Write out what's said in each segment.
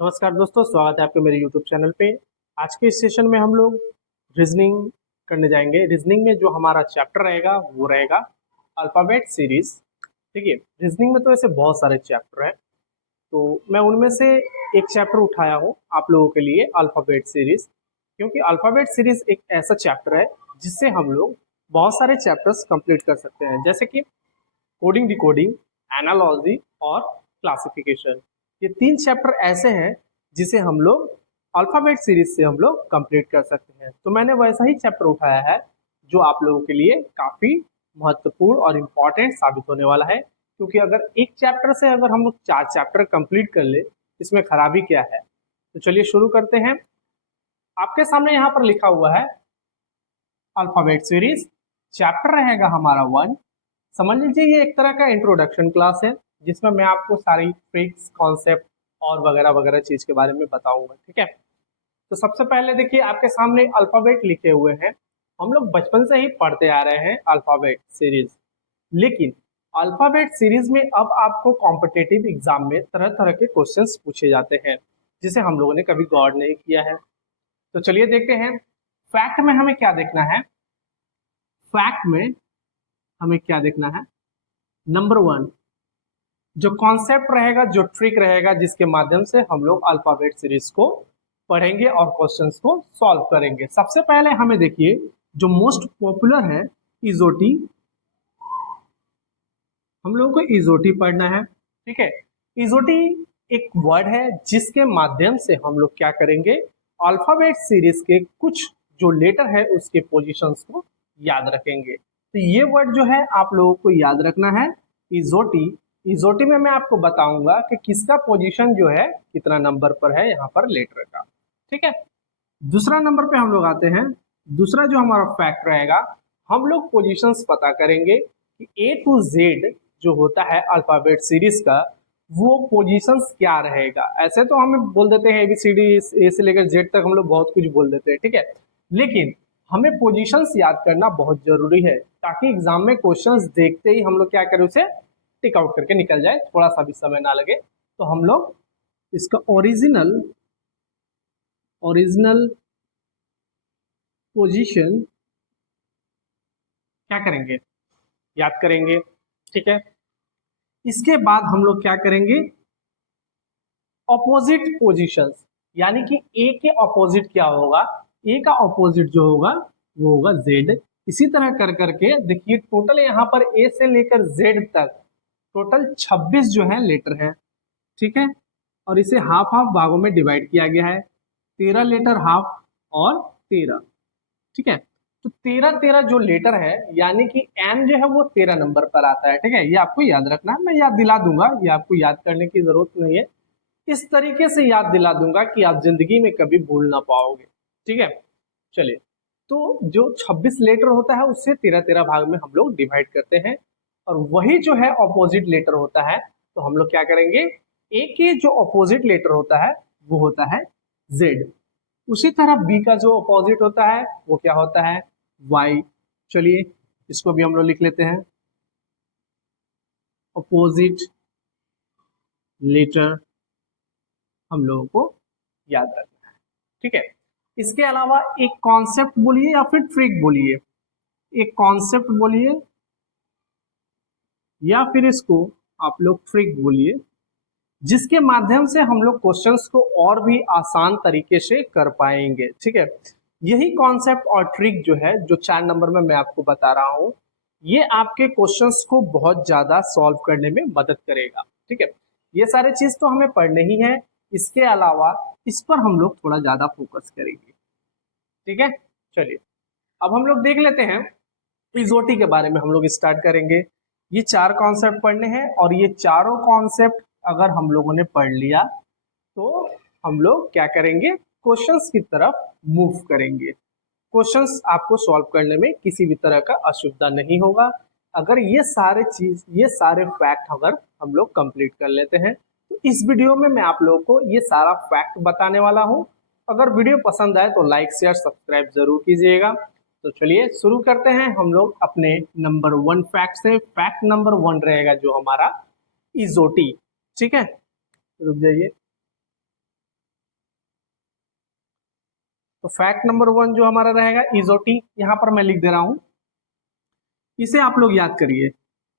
नमस्कार दोस्तों, स्वागत है आपके मेरे यूट्यूब चैनल पे। आज के इस सेशन में हम लोग रीजनिंग करने जाएंगे। रीजनिंग में जो हमारा चैप्टर रहेगा वो रहेगा अल्फ़ाबेट सीरीज। ठीक है, रीजनिंग में तो ऐसे बहुत सारे चैप्टर हैं, तो मैं उनमें से एक चैप्टर उठाया हूँ आप लोगों के लिए, अल्फ़ाबेट सीरीज। क्योंकि अल्फ़ाबेट सीरीज एक ऐसा चैप्टर है जिससे हम लोग बहुत सारे चैप्टर्स कंप्लीट कर सकते हैं, जैसे कि कोडिंग, डिकोडिंग, एनालॉजी और क्लासिफिकेशन। ये तीन चैप्टर ऐसे हैं जिसे हम लोग अल्फाबेट सीरीज से हम लोग कंप्लीट कर सकते हैं। तो मैंने वैसा ही चैप्टर उठाया है जो आप लोगों के लिए काफ़ी महत्वपूर्ण और इम्पॉर्टेंट साबित होने वाला है। क्योंकि अगर एक चैप्टर से अगर हम लोग 4 चैप्टर कंप्लीट कर ले, इसमें खराबी क्या है। तो चलिए शुरू करते हैं। आपके सामने यहाँ पर लिखा हुआ है अल्फाबेट सीरीज, चैप्टर रहेगा हमारा 1। समझ लीजिए ये एक तरह का इंट्रोडक्शन क्लास है जिसमें मैं आपको सारी ट्रिक्स, कॉन्सेप्ट और वगैरह वगैरह चीज के बारे में बताऊंगा। ठीक है, तो सबसे पहले देखिए आपके सामने अल्फाबेट लिखे हुए हैं। हम लोग बचपन से ही पढ़ते आ रहे हैं अल्फाबेट सीरीज, लेकिन अल्फाबेट सीरीज में अब आपको कॉम्पिटेटिव एग्जाम में तरह तरह के क्वेश्चंस पूछे जाते हैं जिसे हम लोगों ने कभी गौर नहीं किया है। तो चलिए देखते हैं फैक्ट में हमें क्या देखना है। फैक्ट में हमें क्या देखना है, नंबर 1 जो कॉन्सेप्ट रहेगा, जो ट्रिक रहेगा जिसके माध्यम से हम लोग अल्फाबेट सीरीज को पढ़ेंगे और क्वेश्चंस को सॉल्व करेंगे। सबसे पहले हमें देखिए जो मोस्ट पॉपुलर है इजोटी, हम लोगों को इजोटी पढ़ना है। ठीक है, इजोटी एक वर्ड है जिसके माध्यम से हम लोग क्या करेंगे, अल्फाबेट सीरीज के कुछ जो लेटर है उसके पोजीशंस को याद रखेंगे। तो ये वर्ड जो है आप लोगों को याद रखना है, इजोटी। इजोटी में मैं आपको बताऊंगा कि किसका पोजीशन जो है कितना नंबर पर है यहाँ पर लेटर का। ठीक है, दूसरा नंबर पे हम लोग आते हैं। दूसरा जो हमारा फैक्ट रहेगा, हम लोग पोजीशंस पता करेंगे कि ए टू जेड जो होता है अल्फाबेट सीरीज का वो पोजीशंस क्या रहेगा। ऐसे तो हमें बोल देते हैं ABCD, ए से लेकर जेड तक हम लोग बहुत कुछ बोल देते हैं। ठीक है, लेकिन हमें पोजीशंस याद करना बहुत जरूरी है ताकि एग्जाम में क्वेश्चंस देखते ही हम लोग क्या करें, उसे टिक आउट करके निकल जाए, थोड़ा सा भी समय ना लगे। तो हम लोग इसका ओरिजिनल पोजीशन क्या करेंगे, याद करेंगे। ठीक है, इसके बाद हम लोग क्या करेंगे, ऑपोजिट पोजीशंस, यानी कि ए के ऑपोजिट क्या होगा, ए का ऑपोजिट जो होगा वो होगा जेड। इसी तरह कर करके देखिए टोटल यहाँ पर ए से लेकर जेड तक टोटल 26 जो है लेटर है। ठीक है, और इसे हाफ हाफ भागों में डिवाइड किया गया है, 13 लेटर हाफ और 13। ठीक है, तो 13 जो लेटर है यानी कि एन जो है वो 13 नंबर पर आता है। ठीक है, ये आपको याद रखना है, मैं याद दिला दूंगा, ये आपको याद करने की जरूरत नहीं है। इस तरीके से याद दिला दूंगा कि आप जिंदगी में कभी भूल ना पाओगे। ठीक है, चलिए, तो जो 26 लेटर होता है उससे 13 भाग में हम लोग डिवाइड करते हैं, और वही जो है ऑपोजिट लेटर होता है तो हम लोग क्या करेंगे, ए के जो ऑपोजिट लेटर होता है वो होता है जेड। उसी तरह बी का जो ऑपोजिट होता है वो क्या होता है, वाई। चलिए इसको भी हम लोग लिख लेते हैं, ऑपोजिट लेटर हम लोगों को याद रखना है। ठीक है, इसके अलावा एक कॉन्सेप्ट बोलिए या फिर ट्रिक बोलिए, एक कॉन्सेप्ट बोलिए या फिर इसको आप लोग ट्रिक बोलिए, जिसके माध्यम से हम लोग क्वेश्चंस को और भी आसान तरीके से कर पाएंगे। ठीक है, यही कॉन्सेप्ट और ट्रिक जो है, जो 4 नंबर में मैं आपको बता रहा हूं, ये आपके क्वेश्चंस को बहुत ज्यादा सॉल्व करने में मदद करेगा। ठीक है, ये सारे चीज तो हमें पढ़ने ही है, इसके अलावा इस पर हम लोग थोड़ा ज्यादा फोकस करेंगे। ठीक है, चलिए अब हम लोग देख लेते हैं इजोटी के बारे में। हम लोग स्टार्ट करेंगे, ये 4 कॉन्सेप्ट पढ़ने हैं और ये चारों कॉन्सेप्ट अगर हम लोगों ने पढ़ लिया तो हम लोग क्या करेंगे, क्वेश्चंस की तरफ मूव करेंगे। क्वेश्चंस आपको सॉल्व करने में किसी भी तरह का असुविधा नहीं होगा अगर ये सारे चीज, ये सारे फैक्ट अगर हम लोग कंप्लीट कर लेते हैं। तो इस वीडियो में मैं आप लोगों को ये सारा फैक्ट बताने वाला हूं। अगर वीडियो पसंद आए तो लाइक शेयर सब्सक्राइब जरूर कीजिएगा। तो चलिए शुरू करते हैं हम लोग अपने नंबर 1 फैक्ट से। फैक्ट नंबर 1 रहेगा जो हमारा इजोटी। ठीक है, रुक जाइए, तो फैक्ट नंबर 1 जो हमारा रहेगा इजोटी, यहाँ पर मैं लिख दे रहा हूं, इसे आप लोग याद करिए।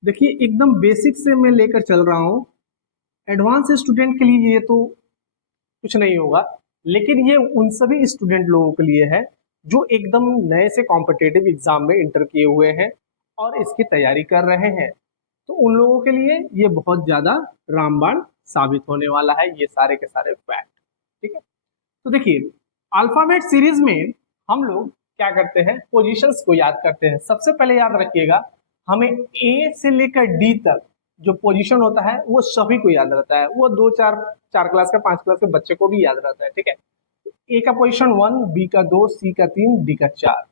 देखिए एकदम बेसिक से मैं लेकर चल रहा हूं, एडवांस स्टूडेंट के लिए ये तो कुछ नहीं होगा, लेकिन ये उन सभी स्टूडेंट लोगों के लिए है जो एकदम नए से कॉम्पिटिटिव एग्जाम में इंटर किए हुए हैं और इसकी तैयारी कर रहे हैं। तो उन लोगों के लिए ये बहुत ज्यादा रामबाण साबित होने वाला है, ये सारे के सारे फैक्ट। ठीक है, तो देखिए अल्फाबेट सीरीज में हम लोग क्या करते हैं, पोजीशंस को याद करते हैं। सबसे पहले याद रखिएगा, हमें ए से लेकर डी तक जो पोजीशन होता है वो सभी को याद रहता है, वो 4 क्लास का 5 क्लास के बच्चे को भी याद रहता है। ठीक है, ए का पोजीशन 1, बी का 2, सी का 3, डी का 4।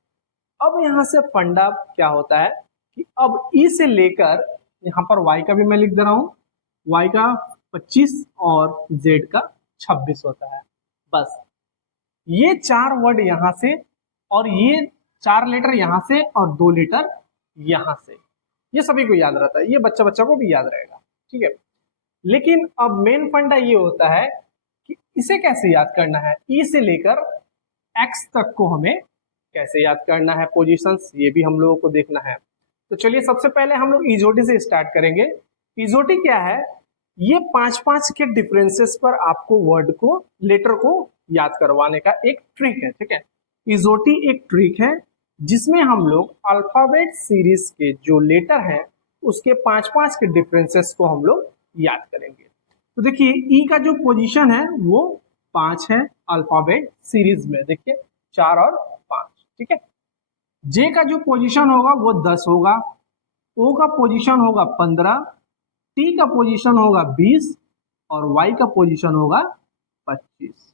अब यहाँ से फंडा क्या होता है कि अब ई से लेकर यहाँ पर वाई का भी मैं लिख दे रहा हूँ, वाई का 25 और जेड का 26 होता है। बस ये 4 वर्ड यहाँ से और ये 4 लेटर यहाँ से और 2 लेटर यहाँ से, ये सभी को याद रहता है, ये बच्चा को भी याद रहेगा। ठीक है, लेकिन अब मेन फंडा ये होता है कि इसे कैसे याद करना है, ई से लेकर एक्स तक को हमें कैसे याद करना है, पोजीशंस, ये भी हम लोगों को देखना है। तो चलिए सबसे पहले हम लोग इजोटी से स्टार्ट करेंगे। इजोटी क्या है, ये 5-5 के डिफरेंसेस पर आपको वर्ड को, लेटर को याद करवाने का एक ट्रिक है। ठीक है, इजोटी एक ट्रिक है जिसमें हम लोग अल्फाबेट सीरीज के जो लेटर हैं उसके 5-5 के डिफरेंसेस को हम लोग याद करेंगे। तो देखिए ई का जो पोजीशन है वो 5 है अल्फाबेट सीरीज में, देखिए 4 और 5। ठीक है, जे का जो पोजीशन होगा वो 10 होगा, ओ का पोजीशन होगा 15, टी का पोजीशन होगा 20 और वाई का पोजीशन होगा 25।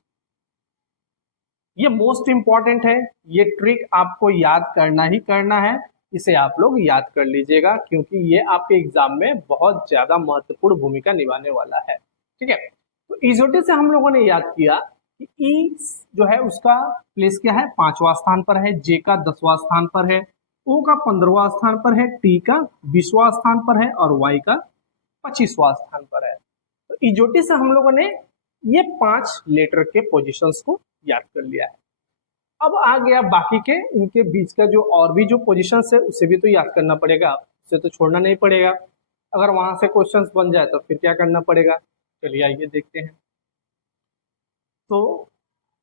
ये मोस्ट इंपॉर्टेंट है, ये ट्रिक आपको याद करना ही करना है, इसे आप लोग याद कर लीजिएगा क्योंकि ये आपके एग्जाम में बहुत ज्यादा महत्वपूर्ण भूमिका निभाने वाला है। ठीक है, तो इजोटी से हम लोगों ने याद किया कि ई जो है उसका प्लेस क्या है, 5वां स्थान पर है, जे का 10वां स्थान पर है, ओ का 15वां स्थान पर है, टी का 20वां स्थान पर है और वाई का 25वां स्थान पर है। तो इजोटी से हम लोगों ने ये 5 लेटर के पोजीशंस को याद कर लिया है। अब आ गया बाकी के, इनके बीच का जो और भी जो पोजीशंस है उसे भी तो याद करना पड़ेगा, उसे तो छोड़ना नहीं पड़ेगा। अगर वहां से क्वेश्चंस बन जाए तो फिर क्या करना पड़ेगा, चलिए आइए देखते हैं। तो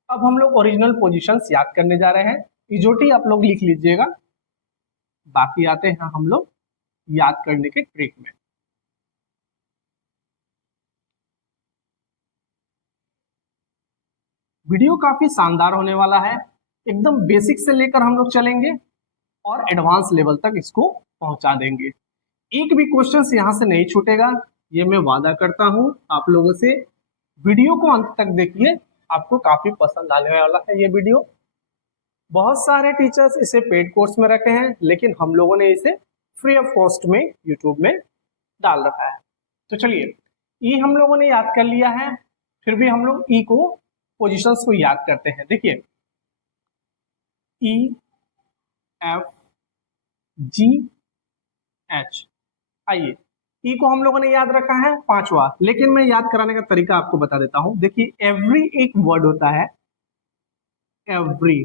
अब हम लोग ओरिजिनल पोजीशंस याद करने जा रहे हैं। इजोटी आप लोग लिख लीजिएगा, बाकी आते हैं हम लोग याद करने के ट्रिक में। वीडियो काफी शानदार होने वाला है, एकदम बेसिक से लेकर हम लोग चलेंगे और एडवांस लेवल तक इसको पहुंचा देंगे। एक भी क्वेश्चन यहाँ से नहीं छूटेगा, ये मैं वादा करता हूं आप लोगों से। वीडियो को अंत तक देखिए, आपको काफी पसंद आने वाला है ये वीडियो। बहुत सारे टीचर्स इसे पेड कोर्स में रखे हैं, लेकिन हम लोगों ने इसे फ्री ऑफ कॉस्ट में यूट्यूब में डाल रखा है। तो चलिए ई हम लोगों ने याद कर लिया है, फिर भी हम लोग ई को पोजीशंस को याद करते हैं। देखिए ई एफ जी एच, आइए ई को हम लोगों ने याद रखा है 5वां, लेकिन मैं याद कराने का तरीका आपको बता देता हूं। देखिए एवरी एक वर्ड होता है, एवरी।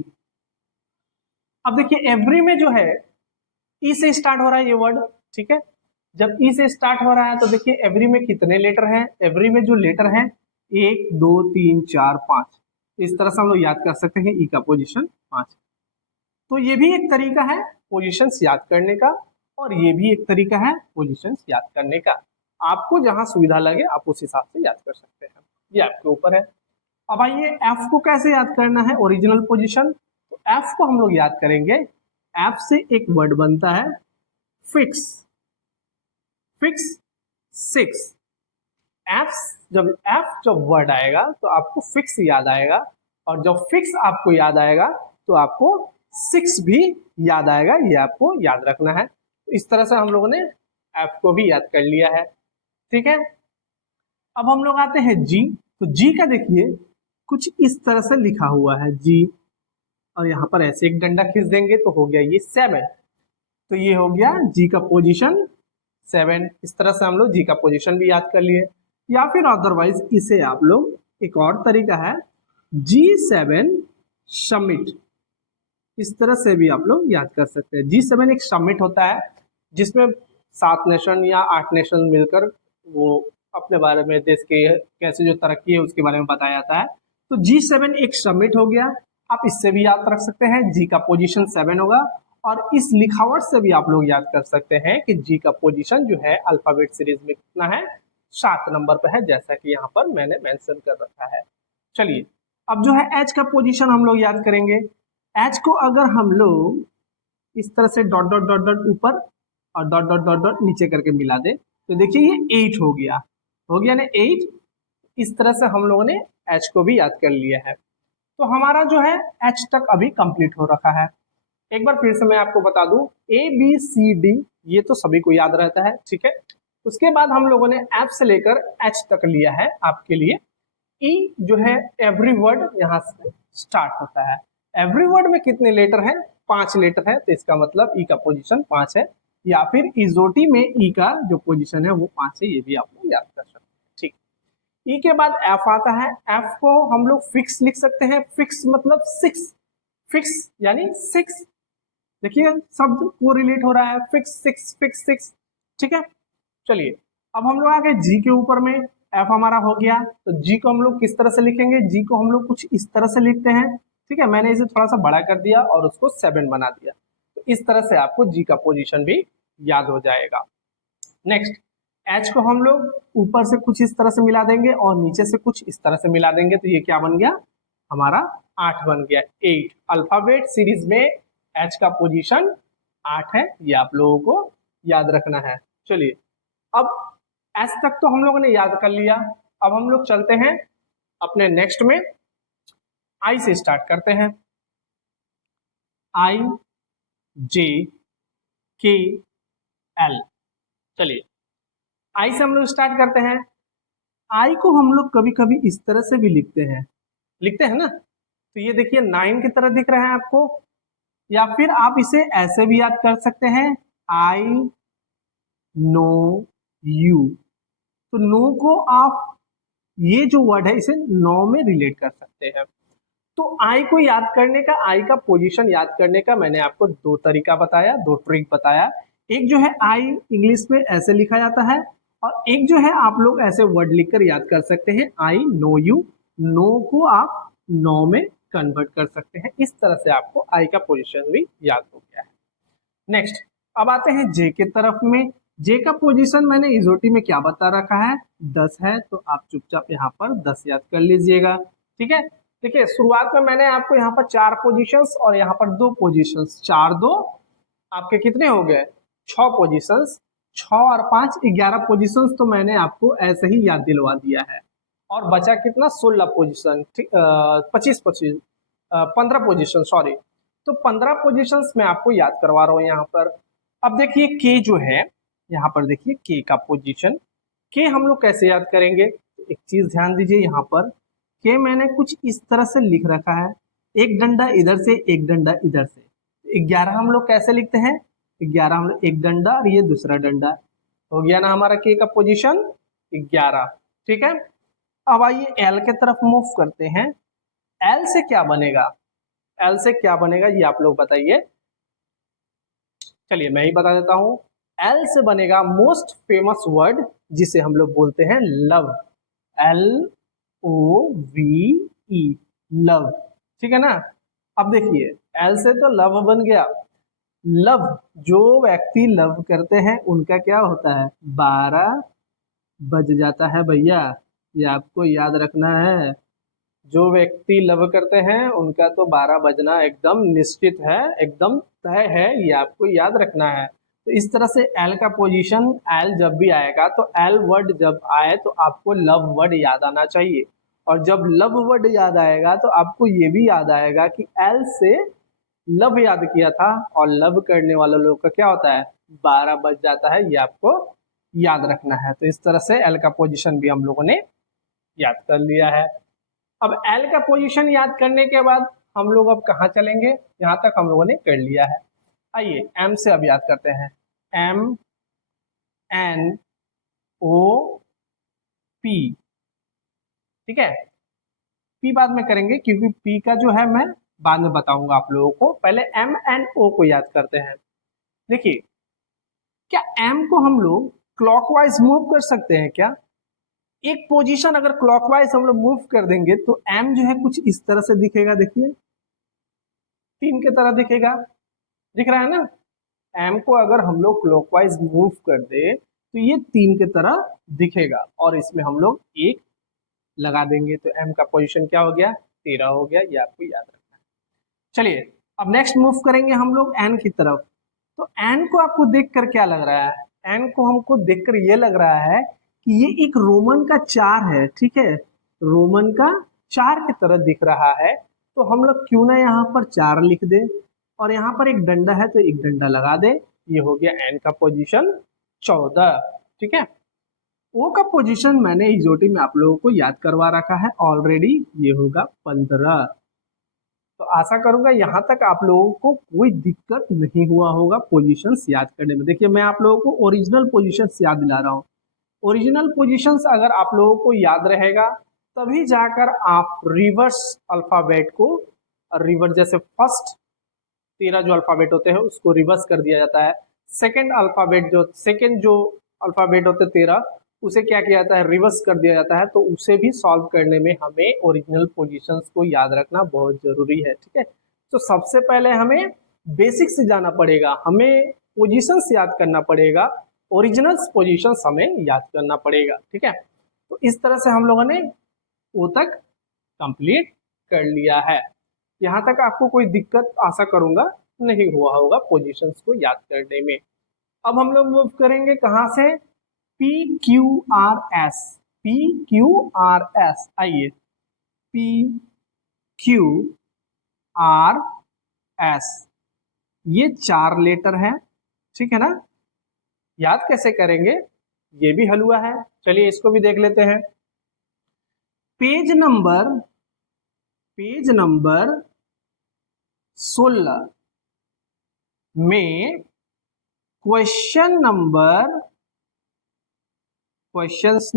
अब देखिए एवरी में जो है ई से स्टार्ट हो रहा है ये वर्ड। ठीक है, जब ई से स्टार्ट हो रहा है तो देखिए एवरी में कितने लेटर हैं, एवरी में जो लेटर हैं 1 2 3 4 5, इस तरह से हम लोग याद कर सकते हैं ई का पोजीशन 5। तो ये भी एक तरीका है पोजीशंस याद करने का और ये भी एक तरीका है पोजीशंस याद करने का। आपको जहां सुविधा लगे आप उस हिसाब से याद कर सकते हैं, ये आपके ऊपर है। अब आइए एफ को कैसे याद करना है, ओरिजिनल पोजीशन। तो एफ को हम लोग याद करेंगे, एफ से एक वर्ड बनता है फिक्स, फिक्स 6। जब वर्ड आएगा तो आपको फिक्स याद आएगा, और जब फिक्स आपको याद आएगा तो आपको 6 भी याद आएगा, ये आपको याद रखना है। तो इस तरह से हम लोगों ने एफ को भी याद कर लिया है। ठीक है, अब हम लोग आते हैं जी। तो जी का देखिए कुछ इस तरह से लिखा हुआ है जी, और यहाँ पर ऐसे एक डंडा खींच देंगे तो हो गया ये 7। तो ये हो गया जी का पोजीशन 7। इस तरह से हम लोग जी का पोजीशन भी याद कर लिए, या फिर अदरवाइज इसे आप लोग, एक और तरीका है G7 समिट, इस तरह से भी आप लोग याद कर सकते हैं। G7 एक समिट होता है जिसमें 7 नेशन या 8 नेशन मिलकर वो अपने बारे में, देश के कैसे जो तरक्की है उसके बारे में बताया जाता है। तो G7 एक समिट हो गया, आप इससे भी याद रख सकते हैं। G का पोजीशन 7 होगा, और इस लिखावट से भी आप लोग याद कर सकते हैं कि G का पोजीशन जो है अल्फाबेट सीरीज में कितना है, 7 नंबर पर है, जैसा कि यहाँ पर मैंने मेंशन कर रखा है। चलिए अब जो है H का पोजीशन हम लोग याद करेंगे। H को अगर हम लोग इस तरह से डॉट डॉट डॉट डॉट ऊपर और डॉट डॉट डॉट डॉट नीचे करके मिला दे तो देखिए ये 8 हो गया ना 8। इस तरह से हम लोगों ने H को भी याद कर लिया है। तो हमारा जो है H तक अभी कंप्लीट हो रखा है। एक बार फिर से मैं आपको बता दूं, ABCD ये तो सभी को याद रहता है, ठीक है। उसके बाद हम लोगों ने F से लेकर H तक लिया है आपके लिए। E जो है एवरी वर्ड यहाँ से स्टार्ट होता है। एवरी वर्ड में कितने लेटर हैं, 5 लेटर है, तो इसका मतलब E का पोजीशन 5 है, या फिर इजोटी में E का जो पोजीशन है वो 5 है, ये भी आप लोग याद कर सकते हैं, ठीक। E के बाद F आता है। F को हम लोग फिक्स लिख सकते हैं। फिक्स मतलब 6, फिक्स यानी 6, देखिए शब्द वो रिलेट हो रहा है, फिक्स 6 फिक्स 6, ठीक है। चलिए अब हम लोग आ गए G के ऊपर में। F हमारा हो गया, तो G को हम लोग किस तरह से लिखेंगे, G को हम लोग कुछ इस तरह से लिखते हैं, ठीक है। मैंने इसे थोड़ा सा बड़ा कर दिया और उसको 7 बना दिया, तो इस तरह से आपको G का पोजीशन भी याद हो जाएगा। नेक्स्ट H को हम लोग ऊपर से कुछ इस तरह से मिला देंगे और नीचे से कुछ इस तरह से मिला देंगे, तो ये क्या बन गया, हमारा 8 बन गया। 8 अल्फाबेट सीरीज में H का पोजीशन 8 है, ये आप लोगों को याद रखना है। चलिए अब S तक तो हम लोगों ने याद कर लिया। अब हम लोग चलते हैं अपने नेक्स्ट में, I से स्टार्ट करते हैं। I J K L, चलिए I से हम लोग स्टार्ट करते हैं। I को हम लोग कभी कभी इस तरह से भी लिखते हैं ना, तो ये देखिए 9 की तरह दिख रहा है आपको, या फिर आप इसे ऐसे भी याद कर सकते हैं, I नो यू। तो नो को आप, ये जो वर्ड है इसे नो में रिलेट कर सकते हैं। तो आई को याद करने का, आई का पोजीशन याद करने का मैंने आपको 2 तरीका बताया, 2 ट्रिक बताया। एक जो है आई इंग्लिश में ऐसे लिखा जाता है, और एक जो है आप लोग ऐसे वर्ड लिखकर याद कर सकते हैं, आई नो यू। नो को आप नो में कन्वर्ट कर सकते हैं। इस तरह से आपको आई का पोजीशन भी याद हो गया है। नेक्स्ट अब आते हैं जे के तरफ में। जे का पोजीशन मैंने इजोटी में क्या बता रखा है, 10 है, तो आप चुपचाप यहाँ पर 10 याद कर लीजिएगा, ठीक है। देखिए शुरुआत में मैंने आपको यहाँ पर 4 पोजीशंस और यहाँ पर 2 पोजीशंस, 4 2 आपके कितने हो गए, 6 पोजीशंस, 6 और 5 11 पोजीशंस तो मैंने आपको ऐसे ही याद दिलवा दिया है। और बचा कितना, 16 पोजीशन, 15 पोजीशन, सॉरी। तो 15 पोजीशंस मैं आपको याद करवा रहा हूँ यहाँ पर। अब देखिए के जो है, यहाँ पर देखिए के का पोजीशन, के हम लोग कैसे याद करेंगे, एक चीज ध्यान दीजिए, यहाँ पर के मैंने कुछ इस तरह से लिख रखा है, एक डंडा इधर से एक डंडा इधर से। 11 हम लोग कैसे लिखते हैं, 11 हम लोग एक डंडा और ये दूसरा डंडा, हो गया ना हमारा के का पोजीशन 11, ठीक है। अब आइए एल के तरफ मूव करते हैं। एल से क्या बनेगा, एल से क्या बनेगा ये आप लोग बताइए। चलिए मैं ही बता देता हूं, एल से बनेगा मोस्ट फेमस वर्ड जिसे हम लोग बोलते हैं लव, LOVE, लव, ठीक है ना। अब देखिए एल से तो लव बन गया। लव, जो व्यक्ति लव करते हैं उनका क्या होता है, 12 बज जाता है भैया, ये आपको याद रखना है। जो व्यक्ति लव करते हैं उनका तो 12 बजना एकदम निश्चित है, एकदम तय है, ये आपको याद रखना है। तो इस तरह से एल का पोजीशन, एल जब भी आएगा तो एल वर्ड जब आए तो आपको लव वर्ड याद आना चाहिए, और जब लव वर्ड याद आएगा तो आपको ये भी याद आएगा कि एल से लव याद किया था, और लव करने वाले लोग का क्या होता है, 12 बज जाता है, ये आपको याद रखना है। तो इस तरह से एल का पोजीशन भी हम लोगों ने याद कर लिया है। अब एल का पोजीशन याद करने के बाद हम लोग अब कहाँ चलेंगे, यहाँ तक हम लोगों ने कर लिया है। आइए एम से अब याद करते हैं, MNOP, ठीक है। पी बाद में करेंगे क्योंकि पी का जो है मैं बाद में बताऊंगा आप लोगों को। पहले एम एंड ओ को याद करते हैं। देखिए, क्या एम को हम लोग क्लॉकवाइज मूव कर सकते हैं क्या? एक पोजीशन अगर क्लॉकवाइज हम लोग मूव कर देंगे तो एम जो है कुछ इस तरह से दिखेगा। देखिए, 3 की तरह दिखेगा, दिख रहा है ना? एम को अगर हम लोग क्लॉकवाइज मूव कर दे तो ये 3 की तरह दिखेगा, और इसमें हम लोग 1 लगा देंगे तो एम का पोजीशन क्या हो गया? 13 हो गया। ये आपको याद रखना है। चलिए, अब नेक्स्ट मूव करेंगे हम लोग एन की तरफ। तो एन को आपको देखकर क्या लग रहा है? एन को हमको देखकर ये लग रहा है कि ये एक रोमन का 4 है। ठीक है, रोमन का 4 की तरह दिख रहा है। तो हम लोग क्यों ना यहाँ पर 4 लिख दे, और यहाँ पर एक डंडा है तो एक डंडा लगा दे। ये हो गया एन का पोजीशन 14। ठीक है, ओ का पोजीशन मैंने इजोटी में आप लोगों को याद करवा रखा है ऑलरेडी, ये होगा 15। तो आशा करूंगा यहाँ तक आप लोगों को कोई दिक्कत नहीं हुआ होगा पोजीशंस याद करने में। देखिए, मैं आप लोगों को ओरिजिनल पोजीशंस याद दिला रहा हूँ। ओरिजिनल पोजीशंस अगर आप लोगों को याद रहेगा तभी जाकर आप रिवर्स अल्फाबेट को, रिवर्स जैसे फर्स्ट 13 जो अल्फाबेट होते हैं उसको रिवर्स कर दिया जाता है। सेकेंड जो अल्फाबेट होते 13 उसे क्या किया जाता है? रिवर्स कर दिया जाता है। तो उसे भी सॉल्व करने में हमें ओरिजिनल पोजीशंस को याद रखना बहुत जरूरी है। ठीक है, तो सबसे पहले हमें बेसिक से जाना पड़ेगा, हमें पोजीशंस याद करना पड़ेगा, ओरिजिनल्स पोजीशंस हमें याद करना पड़ेगा। ठीक है, तो इस तरह से हम लोगों ने ओ तक कंप्लीट कर लिया है। यहाँ तक आपको कोई दिक्कत आशा करूंगा नहीं हुआ होगा पोजीशंस को याद करने में। अब हम लोग मूव करेंगे कहाँ से? P Q R S. P Q R S, आइए, पी क्यू आर एस, ये 4 लेटर है। ठीक है ना? याद कैसे करेंगे? ये भी हलवा है। चलिए इसको भी देख लेते हैं। पेज नंबर 16 में क्वेश्चन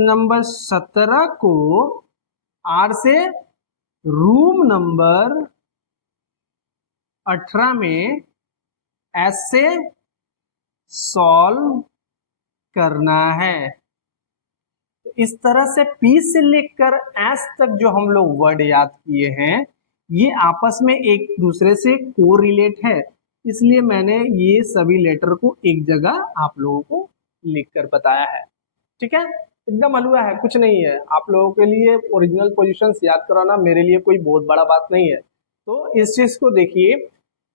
नंबर 17 को आर से, रूम नंबर 18 में एस से सॉल्व करना है। तो इस तरह से पी से लेकर एस तक जो हम लोग वर्ड याद किए हैं ये आपस में एक दूसरे से कोरिलेट है, इसलिए मैंने ये सभी लेटर को एक जगह आप लोगों को लिखकर बताया है। ठीक है, एकदम हलवा है, कुछ नहीं है। आप लोगों के लिए ओरिजिनल पोजीशंस याद कराना मेरे लिए कोई बहुत बड़ा बात नहीं है। तो इस चीज को देखिए,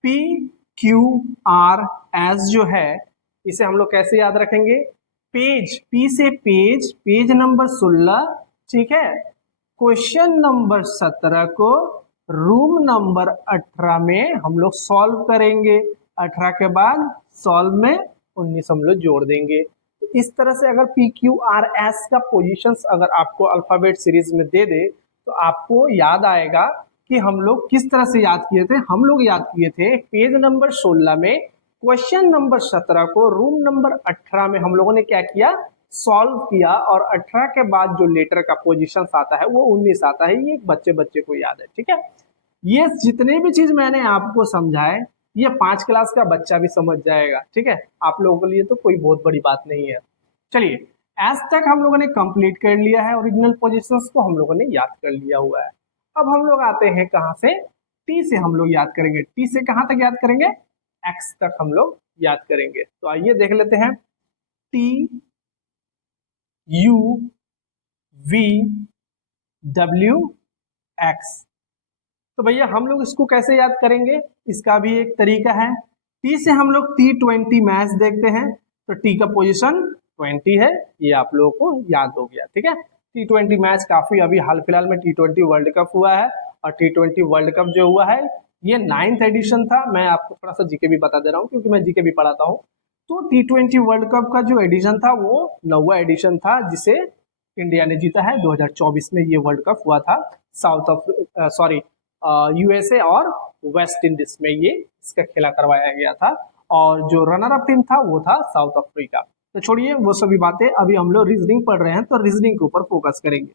पी क्यू आर एस जो है इसे हम लोग कैसे याद रखेंगे? पेज, पी से पेज, पेज नंबर 16। ठीक है, क्वेश्चन नंबर 17 को रूम नंबर 18 में हम लोग सॉल्व करेंगे। 18 के बाद सॉल्व में 19 हम लोग जोड़ देंगे। तो इस तरह से अगर पी क्यू आर एस का पोजीशंस अगर आपको अल्फाबेट सीरीज में दे दे तो आपको याद आएगा कि हम लोग किस तरह से याद किए थे। हम लोग याद किए थे पेज नंबर 16 में क्वेश्चन नंबर 17 को रूम नंबर 18 में हम लोगों ने क्या किया? सॉल्व किया, और 18 के बाद जो लेटर का पोजीशन आता है वो 19 आता है। ये बच्चे को याद है। ठीक है, ये जितने भी चीज मैंने आपको समझाए ये 5 क्लास का बच्चा भी समझ जाएगा। ठीक है, आप लोगों के लिए तो कोई बहुत बड़ी बात नहीं है। चलिए, एज तक हम लोगों ने कंप्लीट कर लिया है, ओरिजिनल पोजीशंस को हम लोगों ने याद कर लिया हुआ है। अब हम लोग आते हैं कहाँ से? टी से हम लोग याद करेंगे। टी से कहाँ तक याद करेंगे? एक्स तक हम लोग याद करेंगे। तो आइए देख लेते हैं। T U V W x. तो भैया हम लोग इसको कैसे याद करेंगे? इसका भी एक तरीका है। टी से हम लोग T20 मैच देखते हैं, तो टी का पोजीशन 20 है, ये आप लोगों को याद हो गया। ठीक है, T20 मैच काफी अभी हाल फिलहाल में T20 वर्ल्ड कप हुआ है, और T20 वर्ल्ड कप जो हुआ है ये 9th एडिशन था। मैं आपको थोड़ा सा जीके भी बता दे रहा हूँ क्योंकि मैं जीके भी पढ़ाता हूँ। तो T20 वर्ल्ड कप का जो एडिशन था वो 9वां एडिशन था, जिसे इंडिया ने जीता है। 2024 में ये वर्ल्ड कप हुआ था। यूएसए और वेस्ट इंडीज में ये इसका खेला करवाया गया था, और जो रनर अप टीम था वो था साउथ अफ्रीका। तो छोड़िए वो सभी बातें, अभी हम लोग रीजनिंग पढ़ रहे हैं तो रीजनिंग के ऊपर फोकस करेंगे।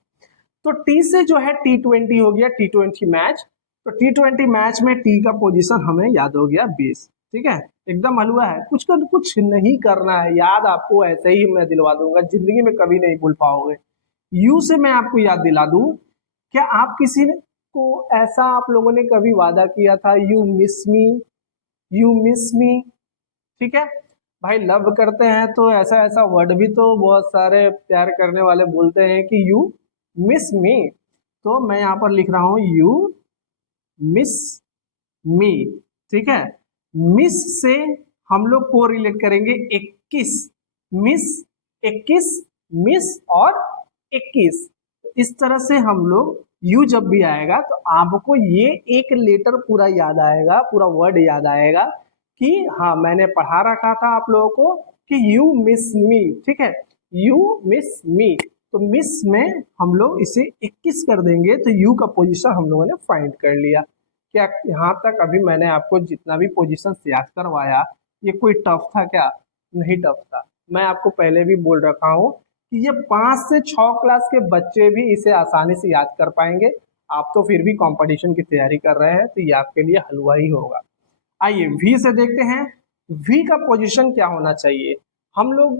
तो टी से जो है T20 हो गया, T20 मैच। तो T20 मैच में टी का पोजीशन हमें याद हो गया 20। ठीक है, एकदम हलवा है, कुछ का कुछ नहीं करना है, याद आपको ऐसे ही मैं दिलवा दूंगा, जिंदगी में कभी नहीं भूल पाओगे। यू से मैं आपको याद दिला दूं, क्या आप किसी ने को ऐसा आप लोगों ने कभी वादा किया था, you miss me, you miss मी? ठीक है भाई, लव करते हैं तो ऐसा ऐसा वर्ड भी तो बहुत सारे प्यार करने वाले बोलते हैं कि यू मिस मी। तो मैं यहाँ पर लिख रहा हूं यू मिस मी। ठीक है, मिस से हम लोग को रिलेट करेंगे 21, मिस 21, मिस और 21। इस तरह से हम लोग यू जब भी आएगा तो आपको ये एक लेटर पूरा याद आएगा, पूरा वर्ड याद आएगा कि हाँ मैंने पढ़ा रखा था आप लोगों को कि यू मिस मी। ठीक है, यू मिस मी, तो मिस में हम लोग इसे 21 कर देंगे, तो यू का पोजीशन हम लोगों ने फाइंड कर लिया। क्या यहाँ तक अभी मैंने आपको जितना भी पोजीशन याद करवाया ये कोई टफ था क्या? नहीं टफ था। मैं आपको पहले भी बोल रखा हूँ कि ये 5 से 6 क्लास के बच्चे भी इसे आसानी से याद कर पाएंगे। आप तो फिर भी कंपटीशन की तैयारी कर रहे हैं तो ये आपके लिए हलवा ही होगा। आइए वी से देखते हैं, वी का पोजीशन क्या होना चाहिए। हम लोग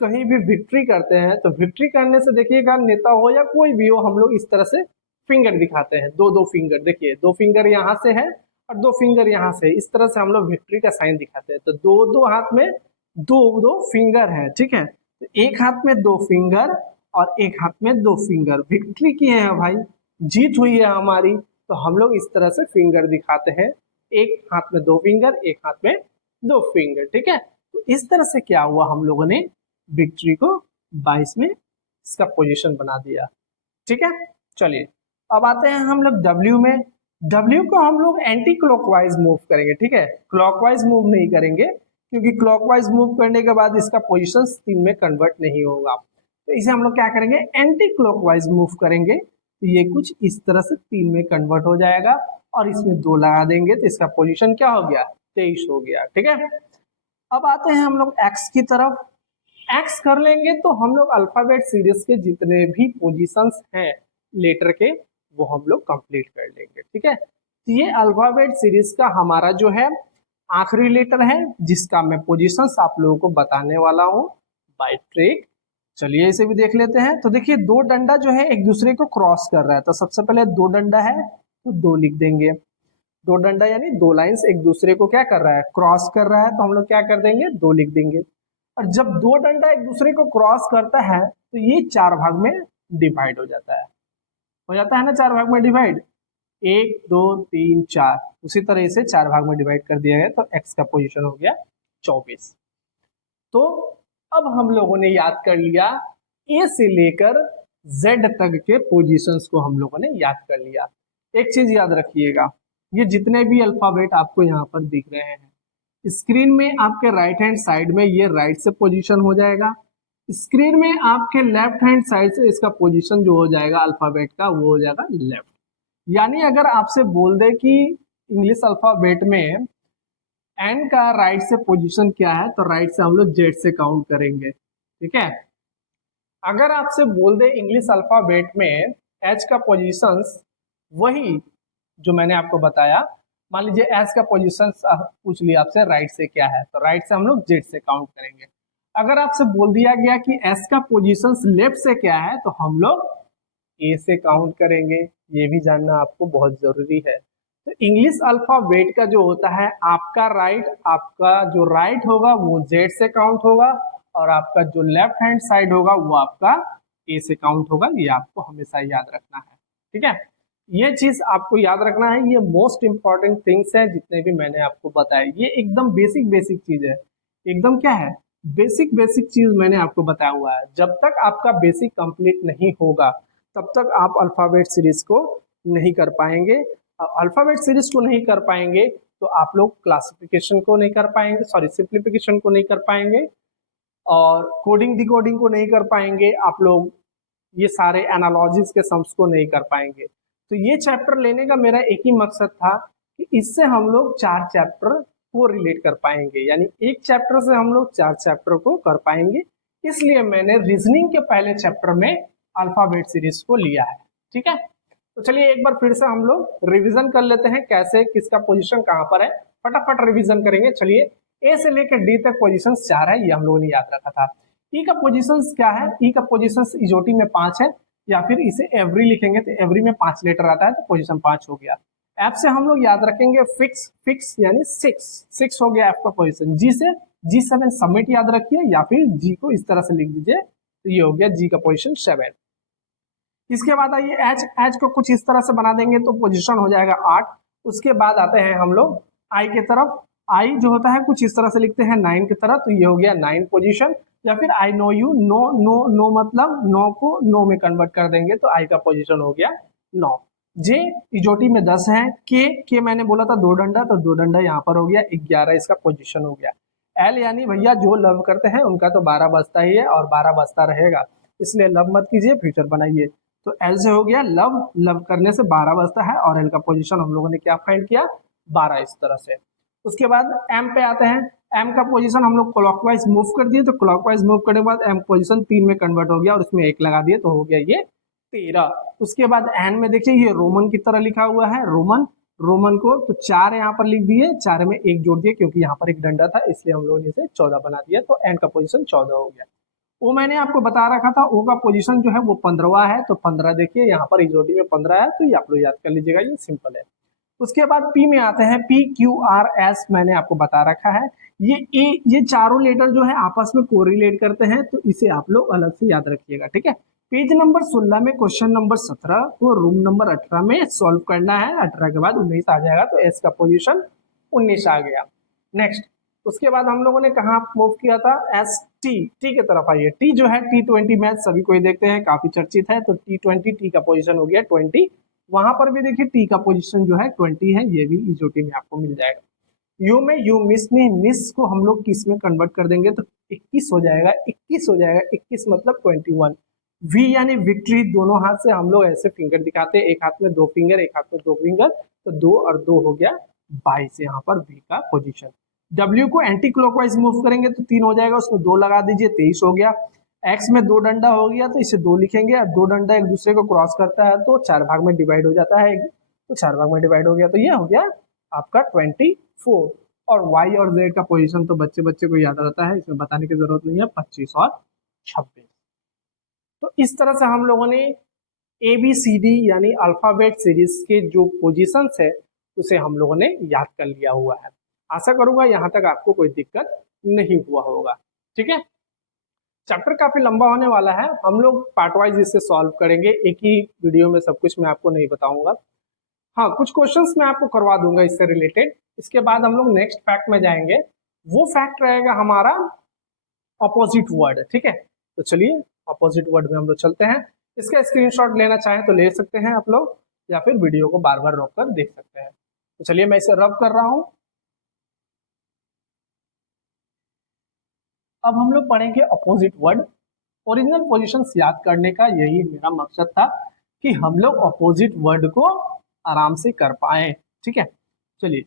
कहीं भी विक्ट्री करते हैं तो विक्ट्री करने से देखिएगा, नेता हो या कोई भी हो, हम लोग इस तरह से फिंगर दिखाते हैं, दो दो फिंगर, देखिए 2 फिंगर यहाँ से है और 2 फिंगर यहाँ से, इस तरह से हम लोग विक्ट्री का साइन दिखाते हैं। तो दो दो हाथ में दो दो फिंगर है। ठीक है, तो एक हाथ में 2 फिंगर और एक हाथ में 2 फिंगर, विक्ट्री की है भाई, जीत हुई है हमारी। तो हम लोग इस तरह से फिंगर दिखाते हैं, एक हाथ में 2 फिंगर, एक हाथ में 2 फिंगर। ठीक है, तो इस तरह से क्या हुआ, हम लोगों ने विक्ट्री को 22 में इसका पोजीशन बना दिया। ठीक है, चलिए अब आते हैं हम लोग W में। W को हम लोग एंटी क्लॉकवाइज मूव करेंगे। ठीक है, क्लॉकवाइज मूव नहीं करेंगे क्योंकि क्लॉकवाइज मूव करने के बाद इसका पोजीशन 3 में कन्वर्ट नहीं होगा। तो इसे हम लोग क्या करेंगे, एंटी क्लॉकवाइज मूव करेंगे, तो ये कुछ इस तरह से 3 में कन्वर्ट हो जाएगा और इसमें 2 लगा देंगे तो इसका पोजीशन क्या हो गया, 23 हो गया। ठीक है, अब आते हैं हम लोग X की तरफ। X कर लेंगे तो हम लोग अल्फाबेट सीरीज के जितने भी पोजीशंस हैं लेटर के वो हम लोग कंप्लीट कर लेंगे। ठीक है, तो ये अल्फाबेट सीरीज का हमारा जो है आखिरी लेटर है जिसका मैं पोजीशंस आप लोगों को बताने वाला हूँ बाय ट्रिक। चलिए इसे भी देख लेते हैं। तो देखिए 2 डंडा जो है एक दूसरे को क्रॉस कर रहा है, तो सबसे पहले 2 डंडा है तो 2 लिख देंगे। 2 डंडा यानी 2 लाइंस एक दूसरे को क्या कर रहा है, क्रॉस कर रहा है, तो हम लोग क्या कर देंगे, 2 लिख देंगे। और जब 2 डंडा एक दूसरे को क्रॉस करता है तो ये 4 भाग में डिवाइड हो जाता है, ना 4 भाग में डिवाइड, 1 2 3 4, उसी तरह से 4 भाग में डिवाइड कर दिया गया तो x का पोजीशन हो गया 24। तो अब हम लोगों ने याद कर लिया a से लेकर z तक के पोजीशंस को हम लोगों ने याद कर लिया। एक चीज याद रखिएगा, ये जितने भी अल्फाबेट आपको यहाँ पर दिख रहे हैं स्क्रीन में आपके राइट हैंड साइड में ये राइट से पोजीशन हो जाएगा, स्क्रीन में आपके लेफ्ट हैंड साइड से इसका पोजीशन जो हो जाएगा अल्फाबेट का वो हो जाएगा लेफ्ट। यानी अगर आपसे बोल दे कि इंग्लिश अल्फाबेट में एन का राइट से पोजीशन क्या है तो राइट से हम लोग जेड से काउंट करेंगे। ठीक है, अगर आपसे बोल दे इंग्लिश अल्फाबेट में एच का पोजीशंस वही जो मैंने आपको बताया, मान लीजिए एस का पोजीशन पूछ लिया आपसे राइट से क्या है तो राइट से हम लोग जेड से काउंट करेंगे। अगर आपसे बोल दिया गया कि एस का पोजीशन लेफ्ट से क्या है तो हम लोग ए से काउंट करेंगे। ये भी जानना आपको बहुत जरूरी है। तो इंग्लिश अल्फाबेट का जो होता है आपका जो राइट होगा वो जेड से काउंट होगा और आपका जो लेफ्ट हैंड साइड होगा वो आपका ए से काउंट होगा। ये आपको हमेशा याद रखना है। ठीक है, ये चीज आपको याद रखना है, ये मोस्ट इंपॉर्टेंट थिंग्स है जितने भी मैंने आपको बताया। ये एकदम बेसिक चीज है, एकदम क्या है, बेसिक चीज मैंने आपको बताया हुआ है। जब तक आपका बेसिक कंप्लीट नहीं होगा तब तक आप अल्फाबेट सीरीज को नहीं कर पाएंगे। अल्फाबेट सीरीज को नहीं कर पाएंगे तो आप लोग क्लासिफिकेशन को नहीं कर पाएंगे, सॉरी सिंप्लीफिकेशन को नहीं कर पाएंगे और कोडिंग डिकोडिंग को नहीं कर पाएंगे। आप लोग ये सारे एनालॉजीज के सम्स को नहीं कर पाएंगे। तो ये चैप्टर लेने का मेरा एक ही मकसद था कि इससे हम लोग 4 चैप्टर को रिलेट कर पाएंगे, यानी एक चैप्टर से हम लोग 4 चैप्टर को कर पाएंगे। इसलिए मैंने रीजनिंग के पहले चैप्टर में अल्फाबेट सीरीज को लिया है। ठीक है, तो चलिए एक बार फिर से हम लोग रिवीजन कर लेते हैं कैसे किसका पोजीशन कहाँ पर है, फटाफट रिवीजन करेंगे। चलिए ए से लेकर डी तक पोजीशन 4 है, ये हम लोगों ने याद रखा था। ई का पोजीशन क्या है, ई का पोजीशन इजोटी में 5 है, या फिर इसे एवरी लिखेंगे तो एवरी में 5 लेटर आता है तो पोजीशन 5 हो गया। एफ से हम लोग याद रखेंगे फिक्स, फिक्स यानी 6 हो गया एफ का पोजीशन। जी से G7 सबमिट याद रखिए, या फिर जी को इस तरह से लिख दीजिए, तो ये हो गया जी का पोजीशन 7। इसके बाद आइए एच, एच को कुछ इस तरह से बना देंगे तो पोजीशन हो जाएगा 8। उसके बाद आते हैं हम लोग आई के तरफ, आई जो होता है कुछ इस तरह से लिखते हैं 9 की तरह, तो ये हो गया 9 पोजीशन। या फिर I know you, no no no मतलब नो को नो में कन्वर्ट कर देंगे तो आई का पोजीशन हो गया 9। जे इजोटी में 10 है, के मैंने बोला था 2 डंडा, तो 2 डंडा यहाँ पर हो गया 11, इसका पोजीशन हो गया। एल यानी भैया जो लव करते हैं उनका तो 12 बजता ही है और 12 बजता रहेगा, इसलिए लव मत कीजिए, फ्यूचर बनाइए। तो एल से हो गया लव, लव करने से 12 बजता है, और एल का पोजीशन हम लोगों ने क्या फाइंड किया, 12 इस तरह से। उसके बाद एम पे आते हैं, एम का पोजीशन हम लोग क्लॉकवाइज मूव कर दिए, तो क्लॉकवाइज मूव करने के बाद एम पोजीशन 3 में कन्वर्ट हो गया और उसमें 1 लगा दिए तो हो गया ये 13। उसके बाद एन में देखिए ये रोमन की तरह लिखा हुआ है, रोमन, रोमन को तो 4 यहाँ पर लिख दिए, 4 में 1 जोड़ दिए क्योंकि यहाँ पर एक डंडा था इसलिए हम लोगों ने इसे 14 बना दिया, तो एन का पोजीशन 14 हो गया। वो मैंने आपको बता रखा था, ओ का पोजीशन जो है वो 15वां है, तो 15 देखिए यहाँ पर इजोटी में 15 है, तो ये आप लोग याद कर लीजिएगा, ये सिंपल है। उसके बाद पी में आते हैं, पी क्यू आर एस मैंने आपको बता रखा है। ये चारों लेटर जो है आपस में कोरिलेट करते हैं, तो इसे आप लोग अलग से याद रखिएगा, ठीक है। पेज नंबर 16 में क्वेश्चन नंबर 17 को रूम नंबर 18 में सॉल्व करना है, 18 के बाद 19 आ जाएगा, तो एस का पोजीशन 19 आ गया। नेक्स्ट, उसके बाद हम लोगों ने कहा मूव किया था, एस टी, टी की तरफ आइए। टी जो है T20 मैच सभी कोई देखते हैं, काफी चर्चित है, तो T20, टी का पोजीशन हो गया 20। वहां पर भी देखिए टी का पोजीशन जो है 20 है, ये भी इजोटी में आपको मिल जाएगा। यू में यू मिस में, मिस को हम लोग किस में कन्वर्ट कर देंगे तो 21 हो जाएगा, 21 हो जाएगा, 21 मतलब 21। वी यानी विक्ट्री, दोनों हाथ से हम लोग ऐसे फिंगर दिखाते हैं, एक हाथ में 2 फिंगर, एक हाथ में 2 फिंगर, तो 2 और 2 हो गया 22 यहाँ पर वी का पोजीशन। डब्ल्यू को एंटी क्लॉकवाइज मूव करेंगे तो 3 हो जाएगा, उसमें 2 लगा दीजिए, 23 हो गया। एक्स में 2 डंडा हो गया तो इसे 2 लिखेंगे, अब 2 डंडा एक दूसरे को क्रॉस करता है तो 4 भाग में डिवाइड हो जाता है, तो 4 भाग में डिवाइड हो गया, तो ये हो गया आपका 24। और y और z का पोजीशन तो बच्चे बच्चे को याद रहता है, इसमें बताने की जरूरत नहीं है, 25 और 26। तो इस तरह से हम लोगों ने ABCD यानी अल्फाबेट सीरीज के जो पोजीशंस है उसे हम लोगों ने याद कर लिया हुआ है। आशा करूंगा यहाँ तक आपको कोई दिक्कत नहीं हुआ होगा, ठीक है। चैप्टर काफी लंबा होने वाला है, हम लोग पार्ट वाइज इसे सॉल्व करेंगे, एक ही वीडियो में सब कुछ मैं आपको नहीं बताऊंगा। हाँ, कुछ क्वेश्चंस मैं आपको करवा दूंगा इससे रिलेटेड। इसके बाद हम लोग नेक्स्ट फैक्ट में जाएंगे, वो फैक्ट रहेगा हमारा अपोजिट वर्ड, ठीक है। तो चलिए अपोजिट वर्ड में हम लोग चलते हैं। इसका स्क्रीनशॉट लेना चाहें तो ले सकते हैं आप लोग, या फिर वीडियो को बार बार रोक कर देख सकते हैं। तो चलिए मैं इसे रब कर रहा हूं। अब हम लोग पढ़ेंगे अपोजिट वर्ड। ओरिजिनल पोजीशंस याद करने का यही मेरा मकसद था कि हम लोग अपोजिट वर्ड को आराम से कर पाए, ठीक है। चलिए,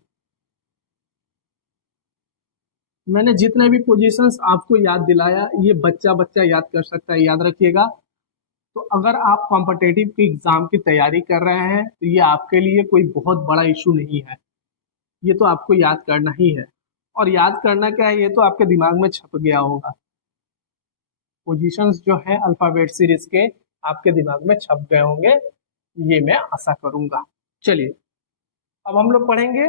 मैंने जितने भी पोजीशंस आपको याद दिलाया ये बच्चा बच्चा याद कर सकता है, याद रखिएगा। तो अगर आप कॉम्पिटेटिव के एग्जाम की तैयारी कर रहे हैं तो ये आपके लिए कोई बहुत बड़ा इशू नहीं है, ये तो आपको याद करना ही है। और याद करना क्या है, ये तो आपके दिमाग में छप गया होगा। पोजीशंस जो है अल्फाबेट सीरीज के आपके दिमाग में छप गए होंगे, ये मैं आशा करूंगा। चलिए अब हम लोग पढ़ेंगे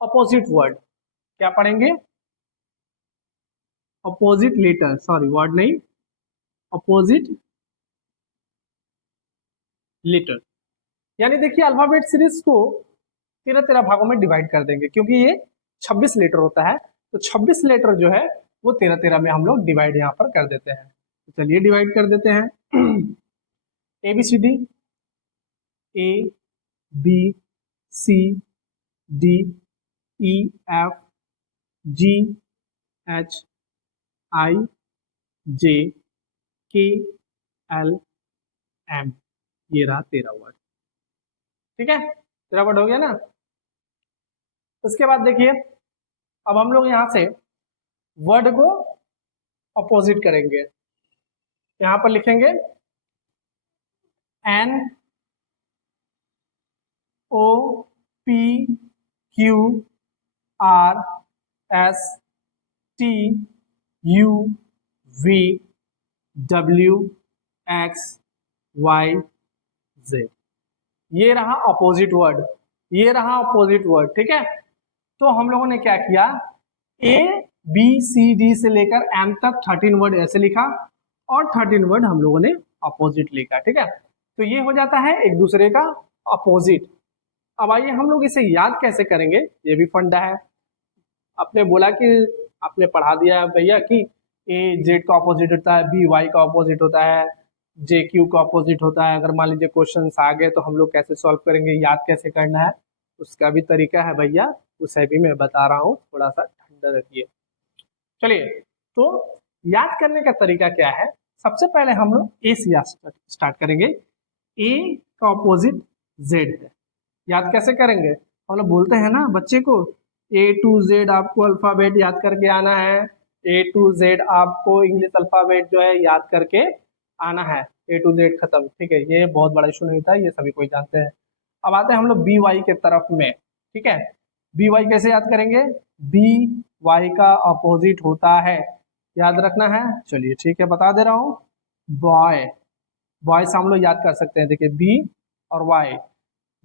अपोजिट वर्ड। क्या पढ़ेंगे, अपोजिट लेटर, सॉरी वर्ड नहीं, अपोजिट लेटर। यानी देखिए अल्फाबेट सीरीज को 13 भागों में डिवाइड कर देंगे, क्योंकि ये 26 लेटर होता है, तो 26 लेटर जो है वो 13 में हम लोग डिवाइड यहाँ पर कर देते हैं। तो चलिए डिवाइड कर देते हैं। ABCD, ABCDEFGHIJKLM, ये रहा 13 वर्ड, ठीक है। 13 वर्ड हो गया ना। उसके बाद देखिए अब हम लोग यहाँ से वर्ड को अपोजिट करेंगे, यहाँ पर लिखेंगे N O P Q R S T U V W X Y Z. ये रहा अपोजिट वर्ड, ये रहा अपोजिट वर्ड, ठीक है। तो हम लोगों ने क्या किया, ए बी सी डी से लेकर एम तक 13 वर्ड ऐसे लिखा और 13 वर्ड हम लोगों ने अपोजिट लिखा, ठीक है। तो ये हो जाता है एक दूसरे का अपोजिट। अब आइए हम लोग इसे याद कैसे करेंगे, ये भी फंडा है। आपने बोला कि आपने पढ़ा दिया भैया कि ए जेड का अपोजिट होता है, बी वाई का अपोजिट होता है, जे क्यू का अपोजिट होता है। अगर मान लीजिए क्वेश्चन आ गए तो हम लोग कैसे सॉल्व करेंगे, याद कैसे करना है, उसका भी तरीका है भैया, उसे भी मैं बता रहा हूँ, थोड़ा सा ठंडा रखिए। चलिए, तो याद करने का तरीका क्या है, सबसे पहले हम लोग ए से स्टार्ट करेंगे। ए का अपोजिट जेड है, याद कैसे करेंगे, हम लोग बोलते हैं ना बच्चे को ए टू जेड आपको अल्फाबेट याद करके आना है, ए टू जेड आपको इंग्लिश अल्फाबेट जो है याद करके आना है, ए टू जेड खत्म, ठीक है। ये बहुत बड़ा इशू नहीं था, ये सभी कोई जानते हैं। अब आते हैं हम लोग बी वाई के तरफ में, ठीक है। बी वाई कैसे याद करेंगे, बी वाई का अपोजिट होता है, याद रखना है। चलिए ठीक है, बता दे रहा हूँ, बॉय, बॉय से हम लोग याद कर सकते हैं, देखिए बी और वाई,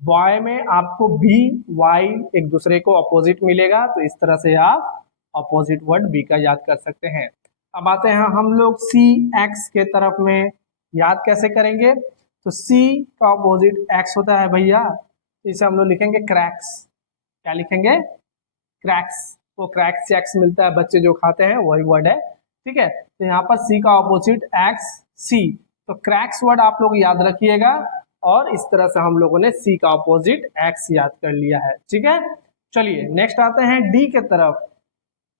बॉय में आपको बी वाई एक दूसरे को अपोजिट मिलेगा, तो इस तरह से आप अपोजिट वर्ड बी का याद कर सकते हैं। अब आते हैं हम लोग सी एक्स के तरफ में, याद कैसे करेंगे, तो सी का अपोजिट एक्स होता है भैया, इसे हम लोग लिखेंगे क्रैक्स, क्या लिखेंगे, क्रैक्स। वो क्रैक्स से एक्स मिलता है, बच्चे जो खाते हैं वही वर्ड है, ठीक है। तो यहाँ पर सी का अपोजिट एक्स सी, तो क्रैक्स वर्ड आप लोग याद रखिएगा, और इस तरह से हम लोगों ने सी का अपोजिट एक्स याद कर लिया है, ठीक है। चलिए नेक्स्ट आते हैं डी के तरफ,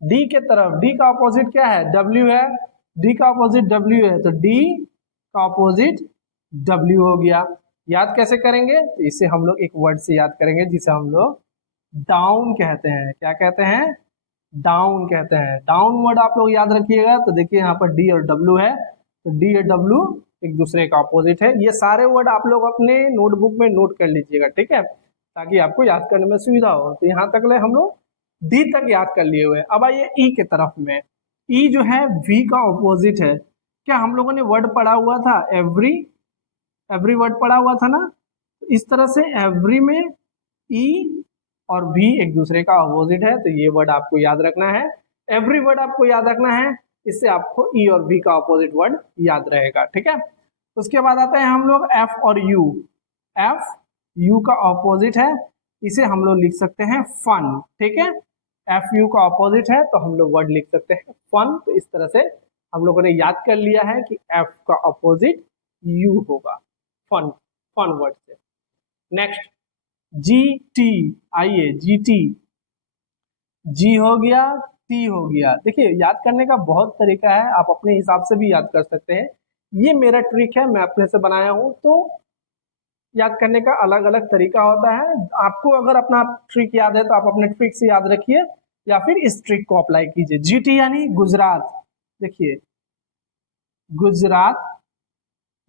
डी के तरफ, डी का अपोजिट क्या है, डब्ल्यू है, डी का अपोजिट डब्ल्यू है, तो डी का अपोजिट डब्ल्यू हो गया। याद कैसे करेंगे, तो इसे हम लोग एक वर्ड से याद करेंगे जिसे हम लोग डाउन कहते हैं, क्या कहते हैं, डाउन कहते हैं। डाउन वर्ड आप लोग याद रखिएगा, तो देखिए यहाँ पर डी और डब्ल्यू है, तो डी और डब्ल्यू एक दूसरे का अपोजिट है। ये सारे वर्ड आप लोग अपने नोटबुक में नोट कर लीजिएगा, ठीक है, ताकि आपको याद करने में सुविधा हो। तो यहाँ तक ले हम लोग डी तक याद कर लिए हुए। अब आइए ई के तरफ में, ई जो है वी का ऑपोजिट है। क्या हम लोगों ने वर्ड पढ़ा हुआ था एवरी, एवरी वर्ड पढ़ा हुआ था ना, इस तरह से एवरी में ई और वी एक दूसरे का अपोजिट है, तो ये वर्ड आपको याद रखना है, एवरी वर्ड आपको याद रखना है, इससे आपको ई और वी का अपोजिट वर्ड याद रहेगा, ठीक है। उसके बाद आते हैं हम लोग एफ और यू, एफ यू का अपोजिट है, इसे हम लोग लिख सकते हैं फन, ठीक है। एफ यू का अपोजिट है तो हम लोग वर्ड लिख सकते हैं फन, तो इस तरह से हम लोगों ने याद कर लिया है कि एफ का अपोजिट यू होगा, फन, फन वर्ड से। नेक्स्ट जी टी, आइए जी टी, जी हो गया, टी हो गया। देखिए याद करने का बहुत तरीका है, आप अपने हिसाब से भी याद कर सकते हैं, ये मेरा ट्रिक है, मैं अपने से बनाया हूं, तो याद करने का अलग अलग तरीका होता है। आपको अगर अपना ट्रिक याद है तो आप अपने ट्रिक से याद रखिए, या फिर इस ट्रिक को अप्लाई कीजिए। जीटी यानी गुजरात, देखिए गुजरात,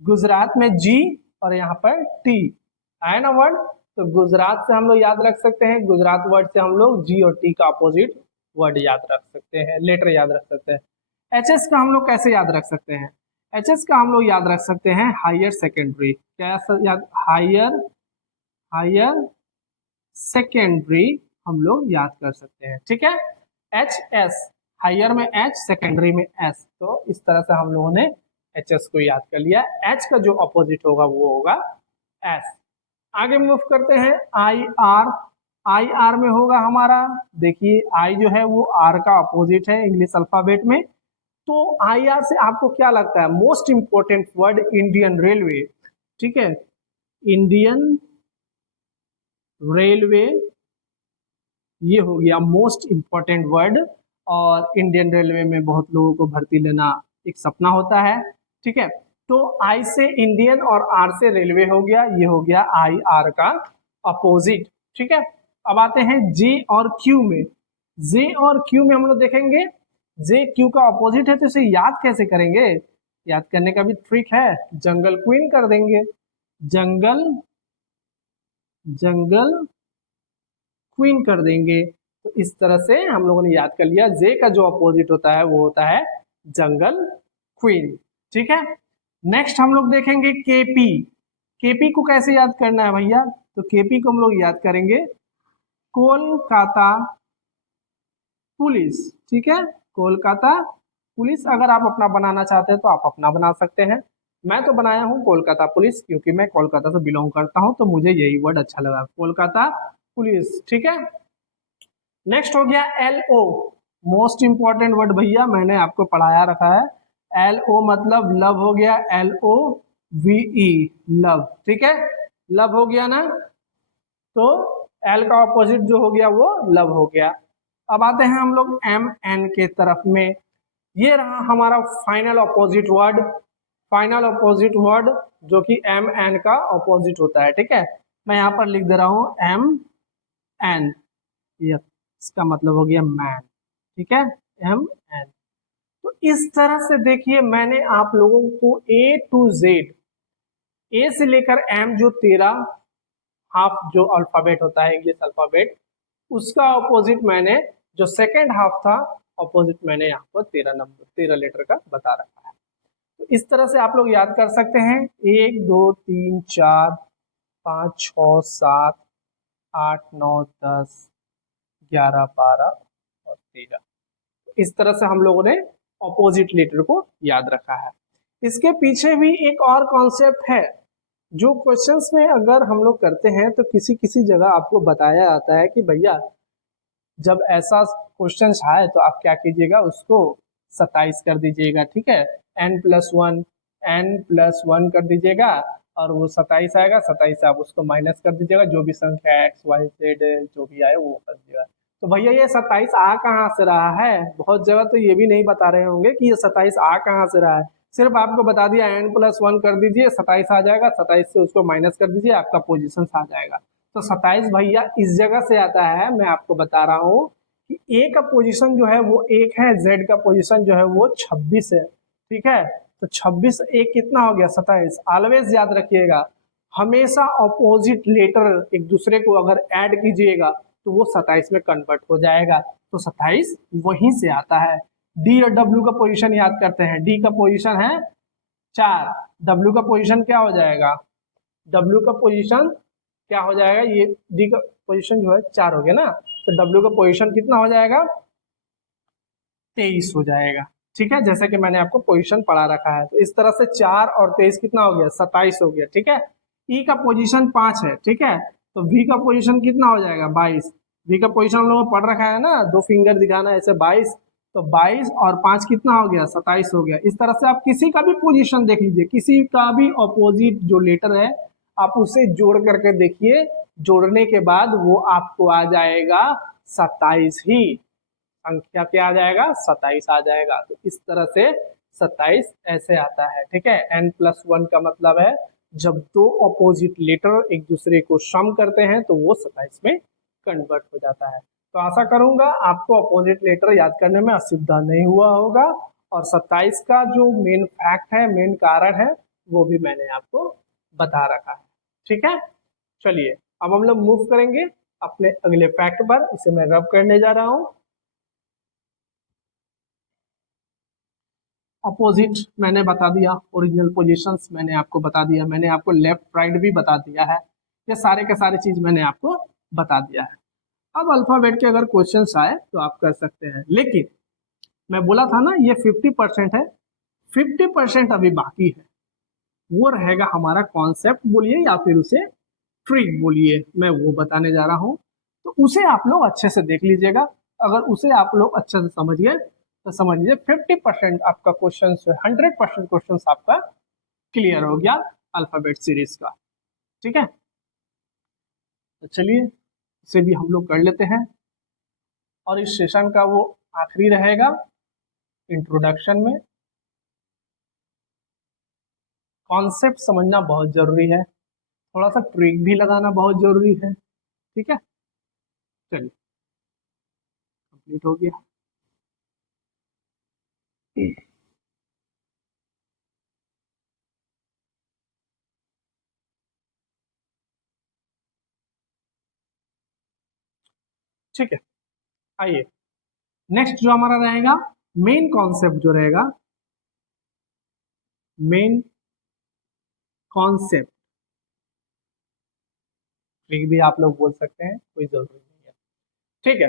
गुजरात में जी और यहाँ पर टी आया ना वर्ड, तो गुजरात से हम लोग याद रख सकते हैं, गुजरात वर्ड से हम लोग जी और टी का अपोजिट वर्ड याद रख सकते हैं, लेटर याद रख सकते हैं। एचएस का हम लोग कैसे याद रख सकते हैं, एचएस का हम लोग याद रख सकते हैं हायर सेकेंडरी, क्या याद, हायर, हायर सेकेंडरी हम लोग याद कर सकते हैं, ठीक है। एच एस, हायर में एच, सेकेंडरी में एस, तो इस तरह से हम लोगों ने एच एस को याद कर लिया। एच का जो अपोजिट होगा वो होगा एस। आगे मूव करते हैं आई आर, आई आर में होगा हमारा, देखिए आई जो है वो आर का अपोजिट है इंग्लिश अल्फाबेट में, तो आई आर से आपको क्या लगता है, most important word Indian railway, ठीक है, इंडियन रेलवे, ये हो गया मोस्ट इंपॉर्टेंट वर्ड, और इंडियन रेलवे में बहुत लोगों को भर्ती लेना एक सपना होता है, ठीक है। तो आई से इंडियन और आर से रेलवे हो गया, ये हो गया आई आर का अपोजिट, ठीक है। अब आते हैं जे और क्यू में, जे और क्यू में हम लोग देखेंगे जे क्यू का अपोजिट है, तो इसे याद कैसे करेंगे, याद करने का भी ट्रिक है, जंगल क्वीन कर देंगे, जंगल जंगल क्वीन कर देंगे। तो इस तरह से हम लोगों ने याद कर लिया, जे का जो अपोजिट होता है वो होता है जंगल क्वीन। ठीक है, नेक्स्ट हम लोग देखेंगे केपी। केपी को कैसे याद करना है भैया? तो केपी को हम लोग याद करेंगे कोलकाता पुलिस। ठीक है, कोलकाता पुलिस। अगर आप अपना बनाना चाहते हैं तो आप अपना बना सकते हैं। मैं तो बनाया हूँ कोलकाता पुलिस, क्योंकि मैं कोलकाता से बिलोंग करता हूँ, तो मुझे यही वर्ड अच्छा लगा, कोलकाता पुलिस। ठीक है, नेक्स्ट हो गया L O. Most important word भैया, मैंने आपको पढ़ाया रखा है। एल ओ मतलब लव हो गया, L O V E, love. ठीक है, लव हो गया ना, तो एल का ऑपोजिट जो हो गया वो लव हो गया। अब आते हैं हम लोग एम एन के तरफ में। ये रहा हमारा final opposite word, final opposite word जो कि एम एन का ऑपोजिट होता है। ठीक है, मैं यहाँ पर लिख दे रहा हूँ एम एन, ये इसका मतलब हो गया मैन। ठीक है, एम एन। तो इस तरह से देखिए, मैंने आप लोगों को ए टू जेड, ए से लेकर एम, जो 13 हाफ जो अल्फाबेट होता है इंग्लिश अल्फाबेट, उसका ऑपोजिट मैंने, जो सेकेंड हाफ था ऑपोजिट, मैंने यहाँ पर 13 लेटर का बता रखा है। तो इस तरह से आप लोग याद कर सकते हैं, 1 2 3 4 5 6 7 8 9 10 11 12 और 13। इस तरह से हम लोगों ने ऑपोजिट लेटर को याद रखा है। इसके पीछे भी एक और कॉन्सेप्ट है, जो क्वेश्चंस में अगर हम लोग करते हैं तो किसी किसी जगह आपको बताया जाता है कि भैया जब ऐसा क्वेश्चन आए तो आप क्या कीजिएगा, उसको 27 कर दीजिएगा। ठीक है, n+1 कर दीजिएगा, और वो 27 आएगा, 27 से आप उसको माइनस कर दीजिएगा, जो भी संख्या एक्स वाई जेड जो भी आए वो कर दीजिएगा। तो भैया ये 27 आ कहाँ से रहा है? बहुत जगह तो ये भी नहीं बता रहे होंगे कि ये 27 आ कहाँ से रहा है, सिर्फ आपको बता दिया n+1 कर दीजिए, 27 आ जाएगा, 27 से उसको माइनस कर दीजिए, आपका पोजीशन आ जाएगा। तो 27 भैया इस जगह से आता है, मैं आपको बता रहा हूँ कि ए का पोजीशन जो है वो 1 है, जेड का पोजीशन जो है वो 26 है। ठीक है, तो 26 एक कितना हो गया, 27। ऑलवेज याद रखिएगा, हमेशा अपोजिट लेटर एक दूसरे को अगर ऐड कीजिएगा तो वो 27 में कन्वर्ट हो जाएगा। तो 27 वहीं से आता है। डी और डब्ल्यू का पोजीशन याद करते हैं। डी का पोजीशन है 4, डब्ल्यू का पोजीशन क्या हो जाएगा, डब्ल्यू का पोजीशन क्या हो जाएगा, ये डी का पोजीशन जो है 4 हो गया ना, तो डब्ल्यू का पोजीशन कितना हो जाएगा, 23 हो जाएगा। ठीक है, जैसे कि मैंने आपको पोजीशन पढ़ा रखा है। तो इस तरह से 4 और 23 कितना हो गया, 27 हो गया। ठीक है, ई का पोजीशन 5 है। ठीक है, तो वी का पोजीशन कितना हो जाएगा, 22। वी का पोजीशन हम लोगों को पढ़ रखा है ना, 2 फिंगर दिखाना ऐसे 22, तो 22 और 5 कितना हो गया, 27 हो गया। इस तरह से आप किसी का भी पोजीशन देख लीजिए, किसी का भी ऑपोजिट जो लेटर है आप उसे जोड़ करके देखिए, जोड़ने के बाद वो आपको आ जाएगा 27 ही, संख्या क्या आ जाएगा, 27 आ जाएगा। तो इस तरह से 27 ऐसे आता है। ठीक है, n+1 का मतलब है जब दो अपोजिट लेटर एक दूसरे को सम करते हैं तो वो 27 में कन्वर्ट हो जाता है। तो आशा करूंगा आपको अपोजिट लेटर याद करने में असुविधा नहीं हुआ होगा, और 27 का जो मेन फैक्ट है, मेन कारण है, वो भी मैंने आपको बता रखा है। ठीक है, चलिए अब हम लोग मूव करेंगे अपने अगले फैक्ट पर। इसे मैं रब करने जा रहा हूँ। अपोजिट मैंने बता दिया, ओरिजिनल पोजीशंस मैंने आपको बता दिया, मैंने आपको लेफ्ट राइट भी बता दिया है, ये सारे के सारे चीज मैंने आपको बता दिया है। अब अल्फाबेट के अगर क्वेश्चंस आए तो आप कर सकते हैं, लेकिन मैं बोला था ना ये 50% है, 50% अभी बाकी है। वो रहेगा हमारा कॉन्सेप्ट बोलिए या फिर उसे ट्रिक बोलिए, मैं वो बताने जा रहा हूँ। तो उसे आप लोग अच्छे से देख लीजिएगा, अगर उसे आप लोग अच्छे से समझ गए तो समझ लीजिए 50% आपका क्वेश्चन, 100% क्वेश्चन आपका क्लियर हो गया अल्फाबेट सीरीज का। ठीक है, तो चलिए इसे भी हम लोग कर लेते हैं, और इस सेशन का वो आखिरी रहेगा इंट्रोडक्शन में। कॉन्सेप्ट समझना बहुत जरूरी है, थोड़ा सा ट्रिक भी लगाना बहुत जरूरी है। ठीक है, चलिए कंप्लीट हो गया। ठीक है, आइए नेक्स्ट जो हमारा रहेगा मेन कॉन्सेप्ट जो रहेगा, मेन कॉन्सेप्ट भी आप लोग बोल सकते हैं, कोई जरूरी नहीं है। ठीक है,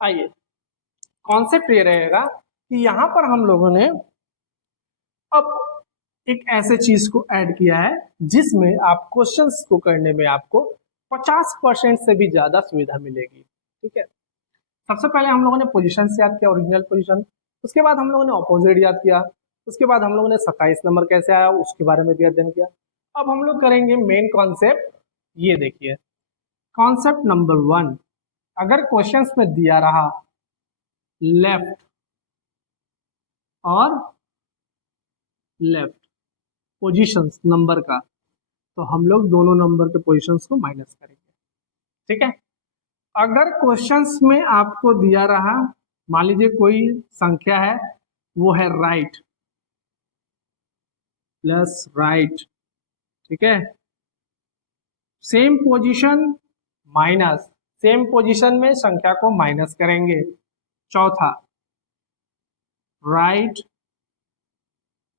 आइए कॉन्सेप्ट ये रहेगा कि यहां पर हम लोगों ने अब एक ऐसे चीज को ऐड किया है जिसमें आप क्वेश्चंस को करने में आपको 50% से भी ज्यादा सुविधा मिलेगी। ठीक है, सबसे पहले हम लोगों ने पोजीशन याद किया, ओरिजिनल पोजीशन, उसके बाद हम लोगों ने ऑपोजिट याद किया, उसके बाद हम लोगों ने 27 नंबर कैसे आया उसके बारे में भी अध्ययन किया। अब हम लोग करेंगे मेन कॉन्सेप्ट। ये देखिए कॉन्सेप्ट नंबर 1, अगर क्वेश्चंस में दिया रहा लेफ्ट और लेफ्ट पोजीशंस नंबर का, तो हम लोग दोनों नंबर के पोजीशंस को माइनस करेंगे। ठीक है, अगर क्वेश्चंस में आपको दिया रहा, मान लीजिए कोई संख्या है वो है राइट प्लस राइट, ठीक है, same position minus, same position में संख्या को माइनस करेंगे। चौथा राइट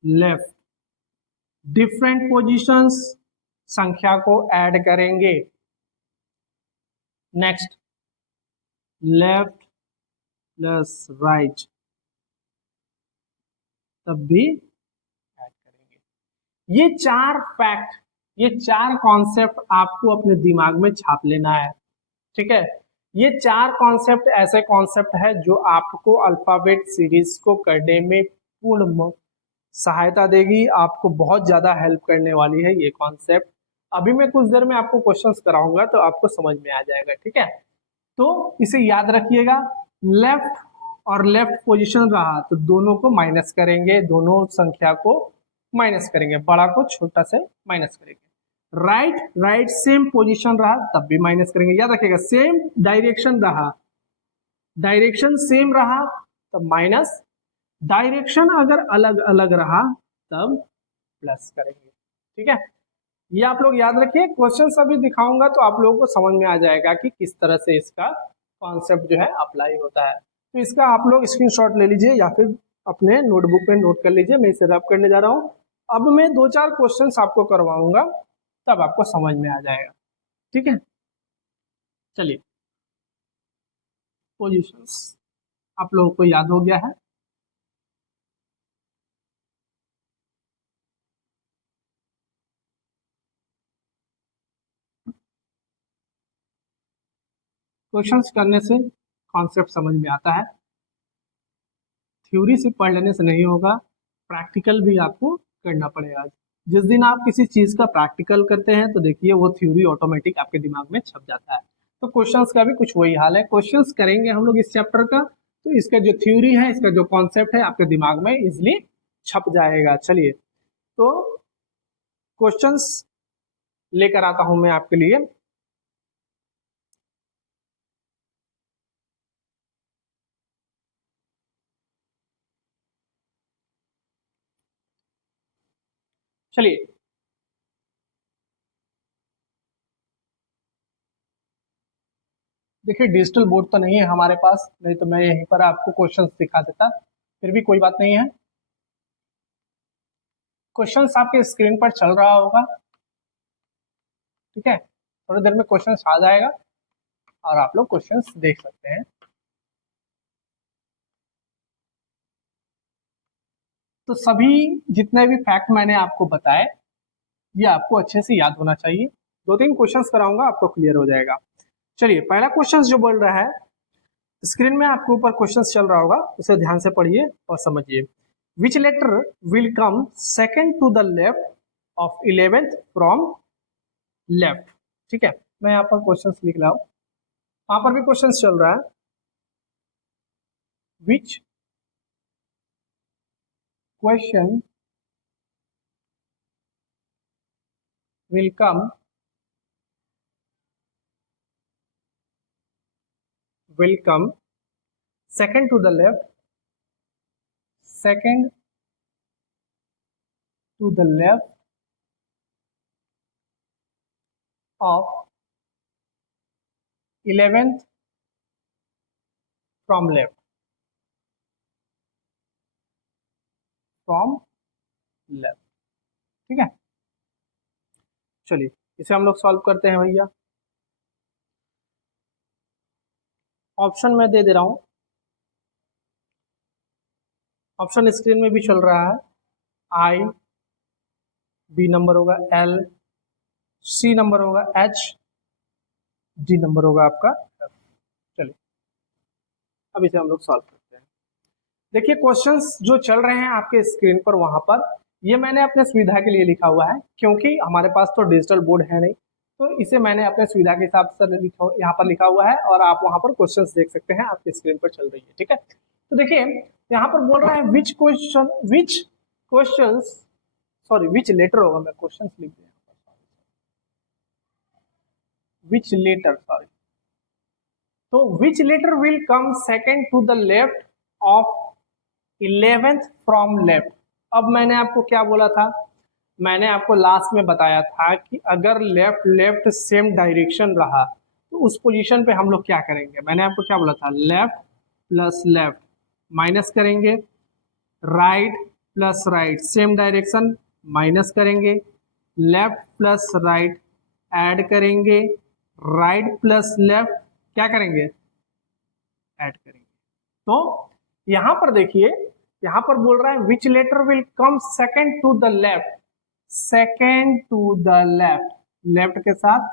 लेफ्ट, डिफरेंट पोजीशंस संख्या को ऐड करेंगे। नेक्स्ट लेफ्ट प्लस राइट, तब भी ऐड करेंगे। ये चार फैक्ट, ये चार कॉन्सेप्ट आपको अपने दिमाग में छाप लेना है। ठीक है, ये चार कॉन्सेप्ट ऐसे कॉन्सेप्ट है जो आपको अल्फाबेट सीरीज को करने में पूर्ण सहायता देगी, आपको बहुत ज्यादा हेल्प करने वाली है ये कॉन्सेप्ट। अभी मैं कुछ देर में आपको क्वेश्चंस कराऊंगा तो आपको समझ में आ जाएगा। ठीक है, तो इसे याद रखिएगा, लेफ्ट और लेफ्ट पोजीशन रहा तो दोनों को माइनस करेंगे, दोनों संख्या को माइनस करेंगे, बड़ा को छोटा से माइनस करेंगे। राइट राइट सेम पोजीशन रहा तब भी माइनस करेंगे। याद रखिएगा सेम डायरेक्शन रहा, डायरेक्शन सेम रहा तब माइनस, डायरेक्शन अगर अलग अलग रहा तब प्लस करेंगे। ठीक है, ये आप लोग याद रखिए। क्वेश्चन अभी दिखाऊंगा तो आप लोगों को समझ में आ जाएगा कि किस तरह से इसका कॉन्सेप्ट जो है अप्लाई होता है। तो इसका आप लोग स्क्रीनशॉट ले लीजिए या फिर अपने नोटबुक पे नोट कर लीजिए। मैं इसे रब करने जा रहा हूँ। अब मैं 2-4 क्वेश्चंस आपको करवाऊंगा तब आपको समझ में आ जाएगा। ठीक है, चलिए पोजीशंस आप लोगों को याद हो गया है। क्वेश्चंस करने से कॉन्सेप्ट समझ में आता है, थ्योरी से पढ़ लेने से नहीं होगा, प्रैक्टिकल भी आपको करना पड़ेगा। जिस दिन आप किसी चीज का प्रैक्टिकल करते हैं तो देखिए वो थ्योरी ऑटोमेटिक आपके दिमाग में छप जाता है। तो क्वेश्चंस का भी कुछ वही हाल है। क्वेश्चंस करेंगे हम लोग इस चैप्टर का तो इसका जो थ्योरी है, इसका जो कॉन्सेप्ट है आपके दिमाग में इजिली छप जाएगा। चलिए तो क्वेश्चंस लेकर आता हूं मैं आपके लिए। चलिए देखिए डिजिटल बोर्ड तो नहीं है हमारे पास, नहीं तो मैं यहीं पर आपको क्वेश्चंस दिखा देता, फिर भी कोई बात नहीं है। क्वेश्चंस आपके स्क्रीन पर चल रहा होगा। ठीक है, थोड़ी देर में क्वेश्चंस आ जाएगा और आप लोग क्वेश्चंस देख सकते हैं। तो सभी जितने भी फैक्ट मैंने आपको बताए ये आपको अच्छे से याद होना चाहिए। 2-3 क्वेश्चंस कराऊंगा आपको क्लियर हो जाएगा। चलिए पहला क्वेश्चन जो बोल रहा है, स्क्रीन में आपके ऊपर क्वेश्चन चल रहा होगा, उसे ध्यान से पढ़िए और समझिए। Which letter will come second to the left of 11th from left. ठीक है, मैं यहाँ पर क्वेश्चन लिख रहा हूँ, वहां पर भी क्वेश्चन चल रहा है। Which question will come second to the left, second to the left of 11th from left, from left, ठीक है। चलिए इसे हम लोग सॉल्व करते हैं भैया। ऑप्शन मैं दे दे रहा हूं, ऑप्शन स्क्रीन में भी चल रहा है। आई, बी नंबर होगा एल, सी नंबर होगा एच, डी नंबर होगा आपका एफ। चलिए अब इसे हम लोग सॉल्व करते हैं। देखिए क्वेश्चंस जो चल रहे हैं आपके स्क्रीन पर वहां पर, ये मैंने अपने सुविधा के लिए लिखा हुआ है, क्योंकि हमारे पास तो डिजिटल बोर्ड है नहीं, तो इसे मैंने अपने सुविधा के हिसाब से यहाँ पर लिखा हुआ है, और आप वहां पर क्वेश्चंस देख सकते हैं, आपके स्क्रीन पर चल रही है, ठीक है। तो देखिए यहाँ पर बोल रहा है which questions, sorry which letter होगा, मैं क्वेश्चंस लिख दिया, विच लेटर, सॉरी। तो which letter will come second to the left of 11th from left. अब मैंने आपको क्या बोला था, मैंने आपको लास्ट में बताया था कि अगर लेफ्ट लेफ्ट सेम डायरेक्शन रहा तो उस पोजीशन पे हम लोग क्या करेंगे। मैंने आपको क्या बोला था, लेफ्ट प्लस लेफ्ट माइनस करेंगे, right plus right same direction minus करेंगे, लेफ्ट प्लस राइट ऐड करेंगे, राइट प्लस लेफ्ट क्या करेंगे, ऐड करेंगे। तो यहां पर देखिए, यहां पर बोल रहा है which letter will come second to the left, second to the left, left के साथ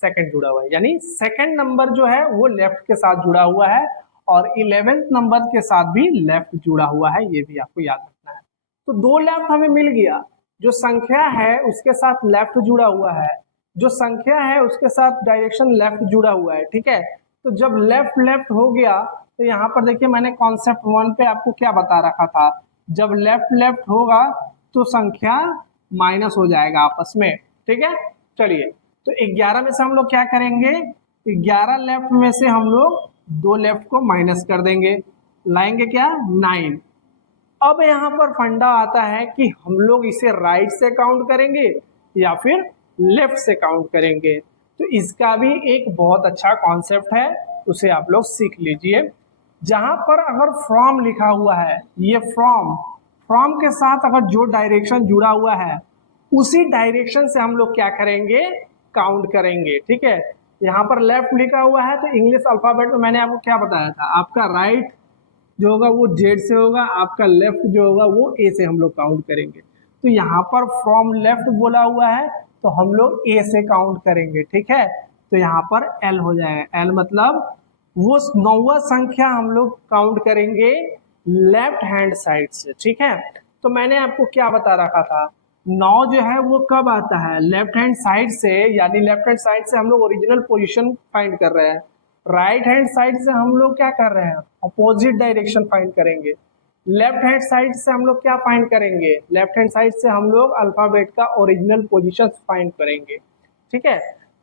सेकेंड जुड़ा हुआ है, यानी सेकेंड नंबर जो है वो लेफ्ट के साथ जुड़ा हुआ है, और 11th नंबर के साथ भी लेफ्ट जुड़ा हुआ है, ये भी आपको याद रखना है। तो दो लेफ्ट हमें मिल गया, जो संख्या है उसके साथ लेफ्ट जुड़ा हुआ है, जो संख्या है उसके साथ डायरेक्शन लेफ्ट जुड़ा हुआ है, ठीक है। तो जब लेफ्ट लेफ्ट हो गया, तो यहाँ पर देखिए मैंने कॉन्सेप्ट 1 पे आपको क्या बता रखा था, जब लेफ्ट लेफ्ट होगा तो संख्या माइनस हो जाएगा आपस में, ठीक है। चलिए तो 11 में से हम लोग क्या करेंगे, 11 लेफ्ट में से हम लोग दो लेफ्ट को माइनस कर देंगे, लाएंगे क्या 9। अब यहाँ पर फंडा आता है कि हम लोग इसे राइट से काउंट करेंगे या फिर लेफ्ट से काउंट करेंगे। तो इसका भी एक बहुत अच्छा कॉन्सेप्ट है, उसे आप लोग सीख लीजिए। जहां पर अगर फ्रॉम लिखा हुआ है, ये फ्रॉम, फ्रॉम के साथ अगर जो डायरेक्शन जुड़ा हुआ है उसी डायरेक्शन से हम लोग क्या करेंगे, काउंट करेंगे, ठीक है। यहाँ पर लेफ्ट लिखा हुआ है, तो इंग्लिश अल्फाबेट में मैंने आपको क्या बताया था, आपका राइट जो होगा वो जेड से होगा, आपका लेफ्ट जो होगा वो ए से हम लोग काउंट करेंगे। तो यहाँ पर फ्रॉम लेफ्ट बोला हुआ है, तो हम लोग ए से काउंट करेंगे, ठीक है। तो यहाँ पर एल हो जाएगा, एल मतलब वो 9वां संख्या हम लोग काउंट करेंगे लेफ्ट हैंड साइड से, ठीक है। तो मैंने आपको क्या बता रखा था, 9 जो है वो कब आता है, लेफ्ट हैंड साइड से, यानी लेफ्ट हैंड साइड से हम लोग ओरिजिनल पोजीशन फाइंड कर रहे हैं, राइट हैंड साइड से हम लोग क्या कर रहे हैं, अपोजिट डायरेक्शन फाइंड करेंगे। लेफ्ट हैंड साइड से हम लोग क्या फाइंड करेंगे, लेफ्ट हैंड साइड से हम लोग अल्फाबेट का ओरिजिनल पोजीशन फाइंड करेंगे, ठीक है।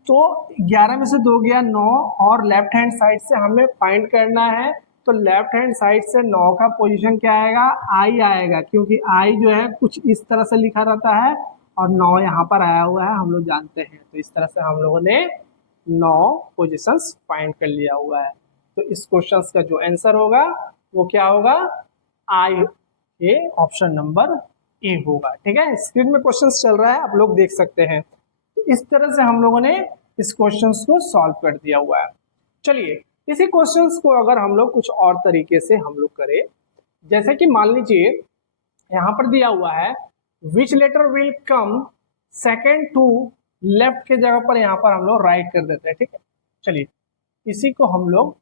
तो 11 में से 2 गया 9, और लेफ्ट हैंड साइड से हमें फाइंड करना है, तो लेफ्ट हैंड साइड से 9 का पोजीशन क्या आएगा, आई आएगा, क्योंकि आई जो है कुछ इस तरह से लिखा रहता है और 9 यहाँ पर आया हुआ है, हम लोग जानते हैं। तो इस तरह से हम लोगों ने 9 पोजीशंस फाइंड कर लिया हुआ है। तो इस क्वेश्चन का जो आंसर होगा वो क्या होगा, आई, ये ऑप्शन नंबर ए होगा, ठीक है। स्क्रीन में क्वेश्चन चल रहा है, आप लोग देख सकते हैं। तो इस तरह से हम लोगों ने इस क्वेश्चन को सॉल्व कर दिया हुआ है। चलिए इसी क्वेश्चंस को अगर हम लोग कुछ और तरीके से हम लोग करें, जैसे कि मान लीजिए यहाँ पर दिया हुआ है which letter will come second to left के जगह पर यहाँ पर हम लोग राइट कर देते हैं, ठीक है। चलिए इसी को हम लोग,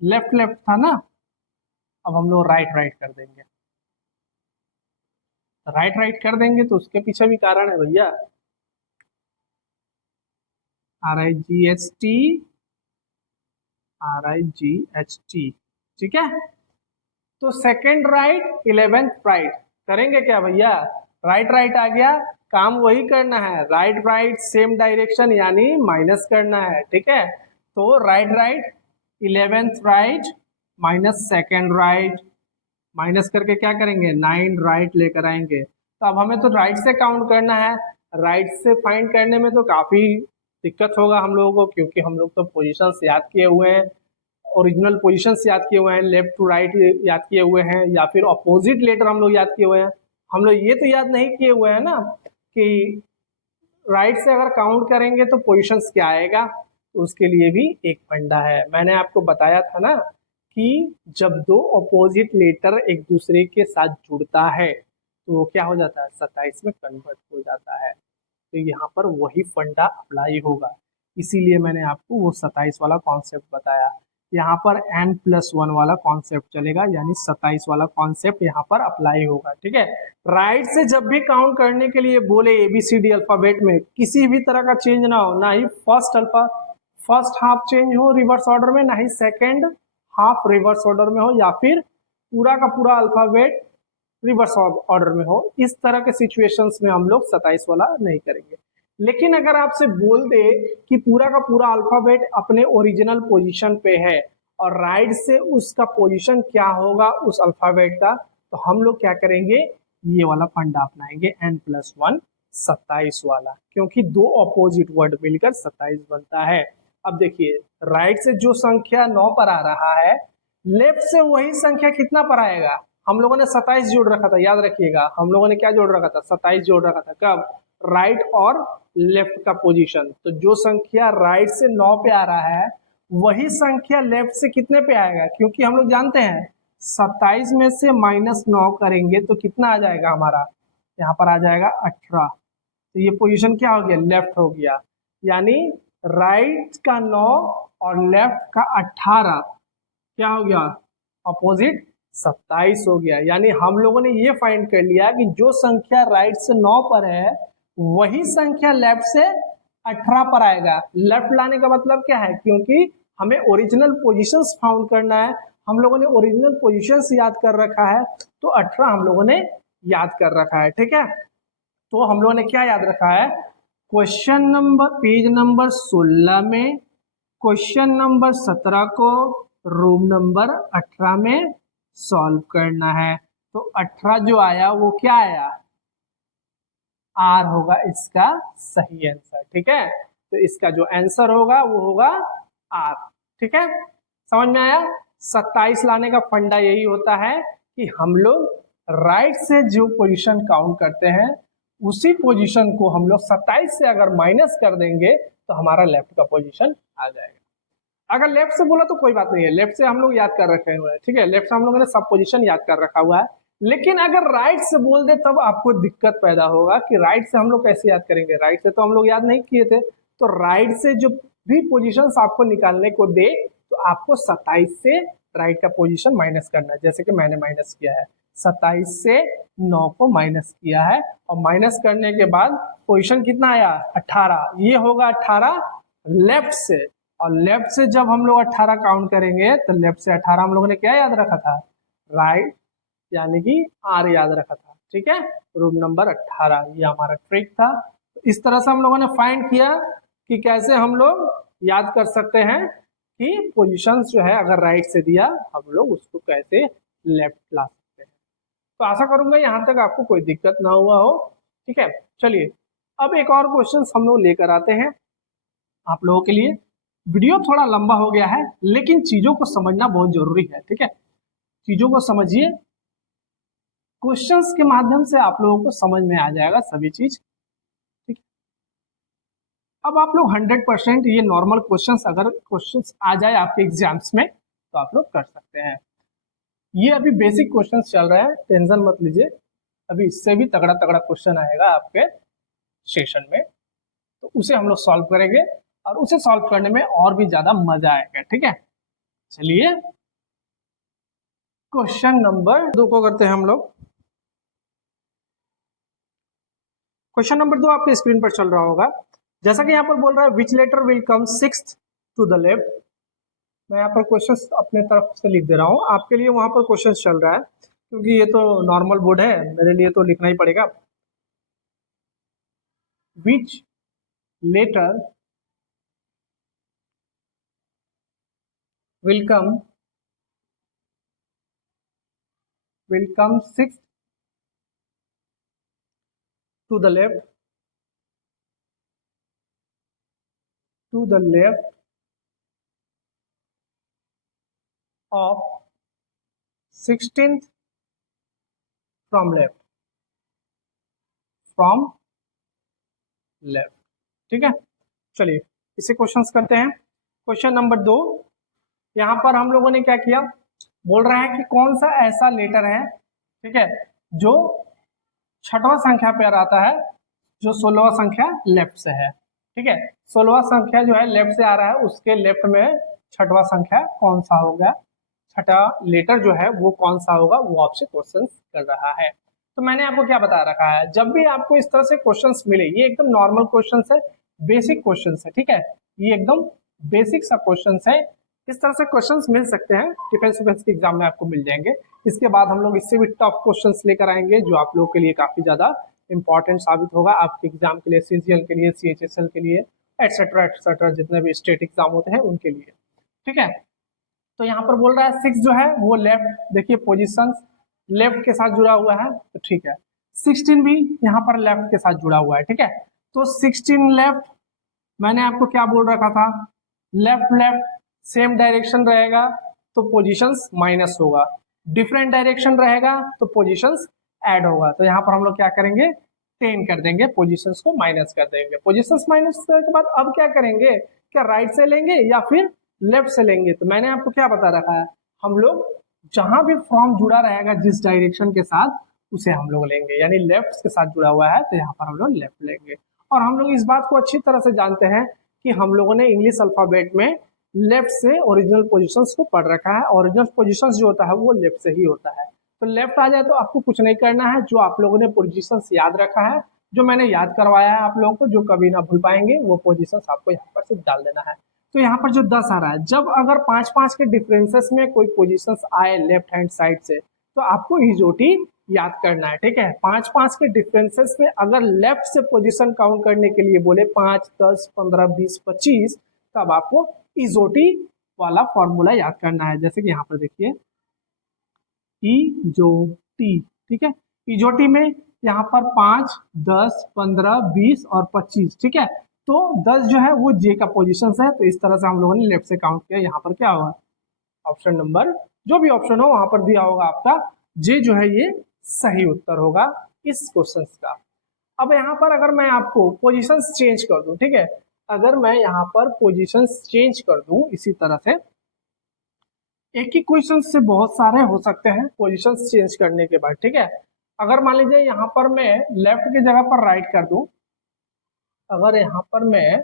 लेफ्ट लेफ्ट था ना, अब हम लोग राइट राइट कर देंगे, राइट राइट कर देंगे तो उसके पीछे भी कारण है भैया, RIGHT RIGHT, ठीक है। तो सेकेंड राइट 11th राइट करेंगे क्या भैया, राइट राइट आ गया, काम वही करना है, राइट राइट सेम डायरेक्शन यानी माइनस करना है, ठीक है। तो right right 11th right minus second right, minus करके क्या करेंगे 9 राइट लेकर आएंगे। तो अब हमें तो राइट से काउंट करना है, राइट से फाइंड करने में तो काफी दिक्कत होगा हम लोगों को, क्योंकि हम लोग तो पोजीशंस याद किए हुए हैं, ओरिजिनल पोजीशंस याद किए हुए हैं, लेफ्ट टू राइट याद किए हुए हैं, या फिर अपोजिट लेटर हम लोग याद किए हुए हैं। हम लोग ये तो याद नहीं किए हुए हैं ना कि राइट से अगर काउंट करेंगे तो पोजीशंस क्या आएगा। तो उसके लिए भी एक फंडा है, मैंने आपको बताया था ना कि जब दो अपोजिट लेटर एक दूसरे के साथ जुड़ता है तो वो क्या हो जाता है, 27 में कन्वर्ट हो जाता है। तो यहाँ पर वही फंडा अप्लाई होगा, इसीलिए मैंने आपको वो 27 वाला कॉन्सेप्ट बताया। यहाँ पर n+1 वाला कॉन्सेप्ट चलेगा, यानी 27 वाला कॉन्सेप्ट यहाँ पर अप्लाई होगा। ठीक है, राइट से जब भी काउंट करने के लिए बोले ABCD अल्फाबेट में किसी भी तरह का चेंज ना हो, ना ही फर्स्ट हाफ चेंज हो रिवर्स ऑर्डर में, ना ही सेकेंड हाफ रिवर्स ऑर्डर में हो, या फिर पूरा का पूरा अल्फाबेट रिवर्स ऑर्डर में हो, इस तरह के सिचुएशंस में हम लोग 27 वाला नहीं करेंगे। लेकिन अगर आपसे बोल दे कि पूरा का पूरा अल्फाबेट अपने ओरिजिनल पोजीशन पे है और राइट से उसका पोजीशन क्या होगा उस अल्फाबेट का, तो हम लोग क्या करेंगे, ये वाला फंडा अपनाएंगे n+1 27 वाला, क्योंकि दो अपोजिट वर्ड मिलकर 27 बनता है। अब देखिए, राइट से जो संख्या 9 पर आ रहा है, लेफ्ट से वही संख्या कितना पर आएगा, हम लोगों ने 27 जोड़ रखा था, याद रखिएगा हम लोगों ने क्या जोड़ रखा था, 27 जोड़ रखा था। कब, राइट और लेफ्ट का पोजीशन। तो जो संख्या राइट से 9 पे आ रहा है वही संख्या लेफ्ट से कितने पे आएगा, क्योंकि हम लोग जानते हैं 27 में से -9 करेंगे तो कितना आ जाएगा हमारा, यहाँ पर आ जाएगा 18। तो ये पोजीशन क्या हो गया, लेफ्ट हो गया। यानी राइट का 9 और लेफ्ट का 18 क्या हो गया, अपोजिट 27 हो गया। यानी हम लोगों ने ये फाइंड कर लिया कि जो संख्या राइट से 9 पर है वही संख्या लेफ्ट से 18 पर आएगा। लेफ्ट लाने का मतलब क्या है, क्योंकि हमें ओरिजिनल पोजीशंस फाउंड करना है, हम लोगों ने ओरिजिनल पोजीशंस याद कर रखा है, तो 18 हम लोगों ने याद कर रखा है। ठीक है, तो हम लोगों ने क्या याद रखा है, क्वेश्चन नंबर पेज नंबर 16 में क्वेश्चन नंबर 17 को रूम नंबर 18 में सॉल्व करना है। तो 18 जो आया वो क्या आया, आर होगा इसका सही आंसर। ठीक है, तो इसका जो आंसर होगा वो होगा आर। ठीक है, समझ में आया। 27 लाने का फंडा यही होता है कि हम लोग राइट से जो पोजीशन काउंट करते हैं उसी पोजीशन को हम लोग 27 से अगर माइनस कर देंगे तो हमारा लेफ्ट का पोजीशन आ जाएगा। अगर लेफ्ट से बोला तो कोई बात नहीं है, लेफ्ट से हम लोग याद कर रखे हुए हैं। ठीक है, लेफ्ट से हम लोगों ने सब पोजीशन याद कर रखा हुआ है। लेकिन अगर राइट से बोल दे तब आपको दिक्कत पैदा होगा कि राइट से हम लोग कैसे याद करेंगे, राइट से तो हम लोग याद नहीं किए थे। तो राइट से जो भी पोजीशंस आपको निकालने को दे तो आपको 27 से राइट का पोजीशन माइनस करना है, जैसे कि मैंने माइनस किया है, 27 से 9 को माइनस किया है, और माइनस करने के बाद पोजीशन कितना आया, 18। ये होगा 18 लेफ्ट से, और लेफ्ट से जब हम लोग 18 काउंट करेंगे तो लेफ्ट से 18 हम लोगों ने क्या याद रखा था, राइट, यानी कि आर याद रखा था। ठीक है, रूम नंबर 18, ये हमारा ट्रिक था। इस तरह से हम लोगों ने फाइंड किया कि कैसे हम लोग याद कर सकते हैं कि पोजीशंस जो है अगर राइट से दिया हम लोग उसको कैसे लेफ्ट ला सकते हैं। तो आशा करूंगा यहाँ तक आपको कोई दिक्कत ना हुआ हो। ठीक है, चलिए अब एक और क्वेश्चन हम लोग लेकर आते हैं आप लोगों के लिए। वीडियो थोड़ा लंबा हो गया है लेकिन चीजों को समझना बहुत जरूरी है। ठीक है, चीजों को समझिए, क्वेश्चंस के माध्यम से आप लोगों को समझ में आ जाएगा सभी चीज। ठीक, अब आप लोग 100% ये नॉर्मल क्वेश्चंस, अगर क्वेश्चंस आ जाए आपके एग्जाम्स में तो आप लोग कर सकते हैं। ये अभी बेसिक क्वेश्चंस चल रहा है, टेंशन मत लीजिए, अभी इससे भी तगड़ा तगड़ा क्वेश्चन आएगा आपके सेशन में, तो उसे हम लोग सॉल्व करेंगे और उसे सॉल्व करने में और भी ज्यादा मजा आएगा। ठीक है, चलिए क्वेश्चन नंबर 2 को करते हैं हम लोग। क्वेश्चन नंबर 2 आपके स्क्रीन पर चल रहा होगा। जैसा कि यहाँ पर बोल रहा है which letter will come sixth to the left. मैं यहाँ पर क्वेश्चन अपने तरफ से लिख दे रहा हूँ, आपके लिए वहां पर क्वेश्चन चल रहा है, क्योंकि ये तो नॉर्मल बोर्ड है, मेरे लिए तो लिखना ही पड़ेगा। Which letter will come sixth to the left to the left of 16th from left, from left. ठीक है, चलिए इसे क्वेश्चंस करते हैं। क्वेश्चन नंबर 2, यहाँ पर हम लोगों ने क्या किया, बोल रहा है कि कौन सा ऐसा लेटर है, ठीक है, जो छठवां संख्या पर आता है, जो 16वां संख्या लेफ्ट से है। ठीक है, 16वां संख्या जो है लेफ्ट से आ रहा है, उसके लेफ्ट में छठवां संख्या कौन सा होगा, छठा लेटर जो है वो कौन सा होगा, वो आपसे क्वेश्चन कर रहा है। तो मैंने आपको क्या बता रखा है, जब भी आपको इस तरह से क्वेश्चंस मिले, ये एकदम नॉर्मल क्वेश्चंस है, बेसिक क्वेश्चंस है। ठीक है, ये एकदम बेसिक सा क्वेश्चंस है, इस तरह से क्वेश्चंस मिल सकते हैं, डिफेंस के एग्जाम में आपको मिल जाएंगे। इसके बाद हम लोग इससे भी टफ क्वेश्चंस लेकर आएंगे, जो आप लोगों के लिए काफी ज्यादा इंपॉर्टेंट साबित होगा, आपके एग्जाम के लिए, सीजीएल के लिए, सीएचएसएल के लिए, एटसेट्रा एटसेट्रा, जितने भी स्टेट एग्जाम होते हैं उनके लिए। ठीक है, तो यहाँ पर बोल रहा है 6 जो है वो लेफ्ट, देखिए पोजीशन लेफ्ट के साथ जुड़ा हुआ है, तो ठीक है। 16 भी यहाँ पर लेफ्ट के साथ जुड़ा हुआ है। ठीक है, तो 16 लेफ्ट, मैंने आपको क्या बोल रखा था, लेफ्ट लेफ्ट सेम डायरेक्शन रहेगा तो पोजीशंस माइनस होगा, डिफरेंट डायरेक्शन रहेगा तो पोजीशंस ऐड होगा। तो यहाँ पर हम लोग क्या करेंगे, 10 कर देंगे, पोजीशंस को माइनस कर देंगे। पोजीशंस माइनस करने के बाद अब क्या करेंगे, क्या राइट से लेंगे या फिर लेफ्ट से लेंगे। तो मैंने आपको क्या बता रखा है, हम लोग जहां भी फ्रॉम जुड़ा रहेगा जिस डायरेक्शन के साथ, उसे हम लोग लेंगे, यानी लेफ्ट के साथ जुड़ा हुआ है तो यहाँ पर हम लोग लेफ्ट लेंगे। और हम लोग इस बात को अच्छी तरह से जानते हैं कि हम लोगों ने इंग्लिश अल्फाबेट में लेफ्ट से ओरिजिनल पोजीशंस को पढ़ रखा है, ओरिजिनल पोजीशंस जो होता है वो लेफ्ट से ही होता है। तो लेफ्ट आ जाए तो आपको कुछ नहीं करना है, जो आप लोगों ने पोजीशंस याद रखा है, जो मैंने याद करवाया है आप लोगों को, जो कभी ना भूल पाएंगे, वो पोजीशंस आपको यहाँ पर से डाल देना है। तो यहाँ पर जो 10 आ रहा है, जब अगर 5-5 के डिफरेंसेस में कोई पोजीशंस आए लेफ्ट हैंड साइड से, तो आपको इजोटी याद करना है। ठीक है, 5-5 के डिफरेंसेस में अगर लेफ्ट से पोजीशन काउंट करने के लिए बोले 5, 10, 15, 20, 25, तब आपको इजोटी वाला फॉर्मूला याद करना है। जैसे कि यहाँ पर देखिए इजोटी, ठीक है, इजोटी में यहाँ पर 5, 10, 15, 20 और 25। ठीक है, तो 10 जो है वो जे का पोजीशन है, तो इस तरह से हम लोगों ने लेफ्ट से काउंट किया। यहाँ पर क्या होगा, ऑप्शन नंबर जो भी ऑप्शन हो वहां पर दिया होगा आपका जे, जो है ये सही उत्तर होगा इस क्वेश्चन का। अब यहाँ पर अगर मैं आपको पोजीशंस चेंज कर दूं, ठीक है, अगर मैं यहाँ पर पोजीशंस चेंज कर दूं इसी तरह से, एक ही क्वेश्चन से बहुत सारे हो सकते हैं पोजीशंस चेंज करने के बाद। ठीक है, अगर मान लीजिए यहाँ पर मैं लेफ्ट की जगह पर राइट कर दूं, अगर यहाँ पर मैं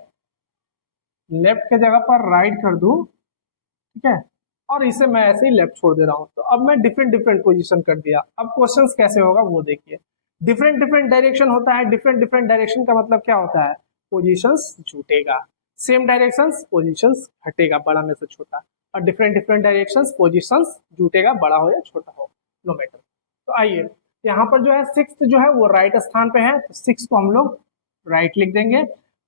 लेफ्ट के जगह पर राइट कर दूं, ठीक है, और इसे मैं ऐसे ही लेफ्ट छोड़ दे रहा हूं, तो अब मैं डिफरेंट डिफरेंट पोजीशन कर दिया। अब क्वेश्चंस कैसे होगा वो देखिए, डिफरेंट डिफरेंट डायरेक्शन होता है, डिफरेंट डिफरेंट डायरेक्शन का मतलब क्या होता है, पोजीशंस छूटेगा, सेम डायरेक्शंस पोजीशंस हटेगा, बड़ा में से छोटा, और डिफरेंट डिफरेंट डायरेक्शंस पोजीशंस जुटेगा, बड़ा हो या छोटा हो, नो मैटर। तो आइए यहाँ पर जो है 6 जो है वो राइट स्थान पे है, तो 6 को हम लोग राइट लिख देंगे,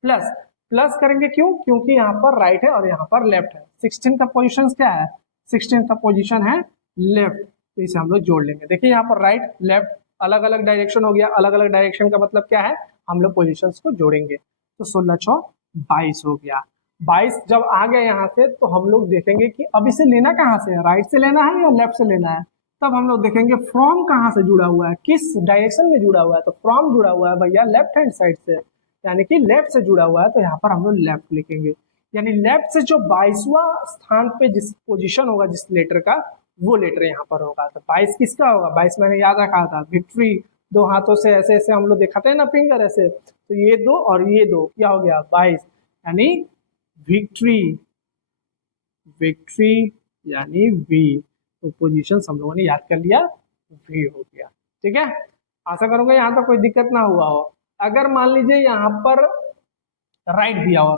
प्लस प्लस करेंगे क्यों, क्योंकि यहाँ पर राइट है और यहाँ पर लेफ्ट है। 16 का पोजीशन क्या है, 16 का पोजीशन है लेफ्ट, तो इसे हम लोग जोड़ लेंगे। देखिए यहाँ पर राइट लेफ्ट अलग अलग डायरेक्शन हो गया, अलग अलग डायरेक्शन का मतलब क्या है, हम लोग पोजीशंस को जोड़ेंगे, तो 16 6 22 हो गया। 22 जब आ गया यहाँ से, तो हम लोग देखेंगे कि अब इसे लेना कहाँ से है, राइट से लेना है या लेफ्ट से लेना है। तब हम लोग देखेंगे फ्रॉम कहाँ से जुड़ा हुआ है, किस डायरेक्शन में जुड़ा हुआ है, तो फ्रॉम जुड़ा हुआ है भैया लेफ्ट हैंड साइड से, यानी कि लेफ्ट से जुड़ा हुआ है, तो यहाँ पर हम लोग लेफ्ट लिखेंगे। यानी लेफ्ट से जो 22वां स्थान पे जिस पोजीशन होगा जिस लेटर का, वो लेटर यहाँ पर होगा। तो 22 किसका होगा, 22 मैंने याद रखा था, विक्ट्री, दो हाथों से ऐसे ऐसे हम लोग दिखाते हैं ना फिंगर ऐसे, तो ये दो और ये दो क्या हो गया 22, यानी विक्ट्री, विक्ट्री यानी वी, तो पोजीशन हम लोगों ने याद कर लिया, वी हो गया। ठीक है, आशा करूंगा यहाँ तक कोई दिक्कत ना हुआ हो। अगर मान लीजिए यहाँ पर राइट दिया हो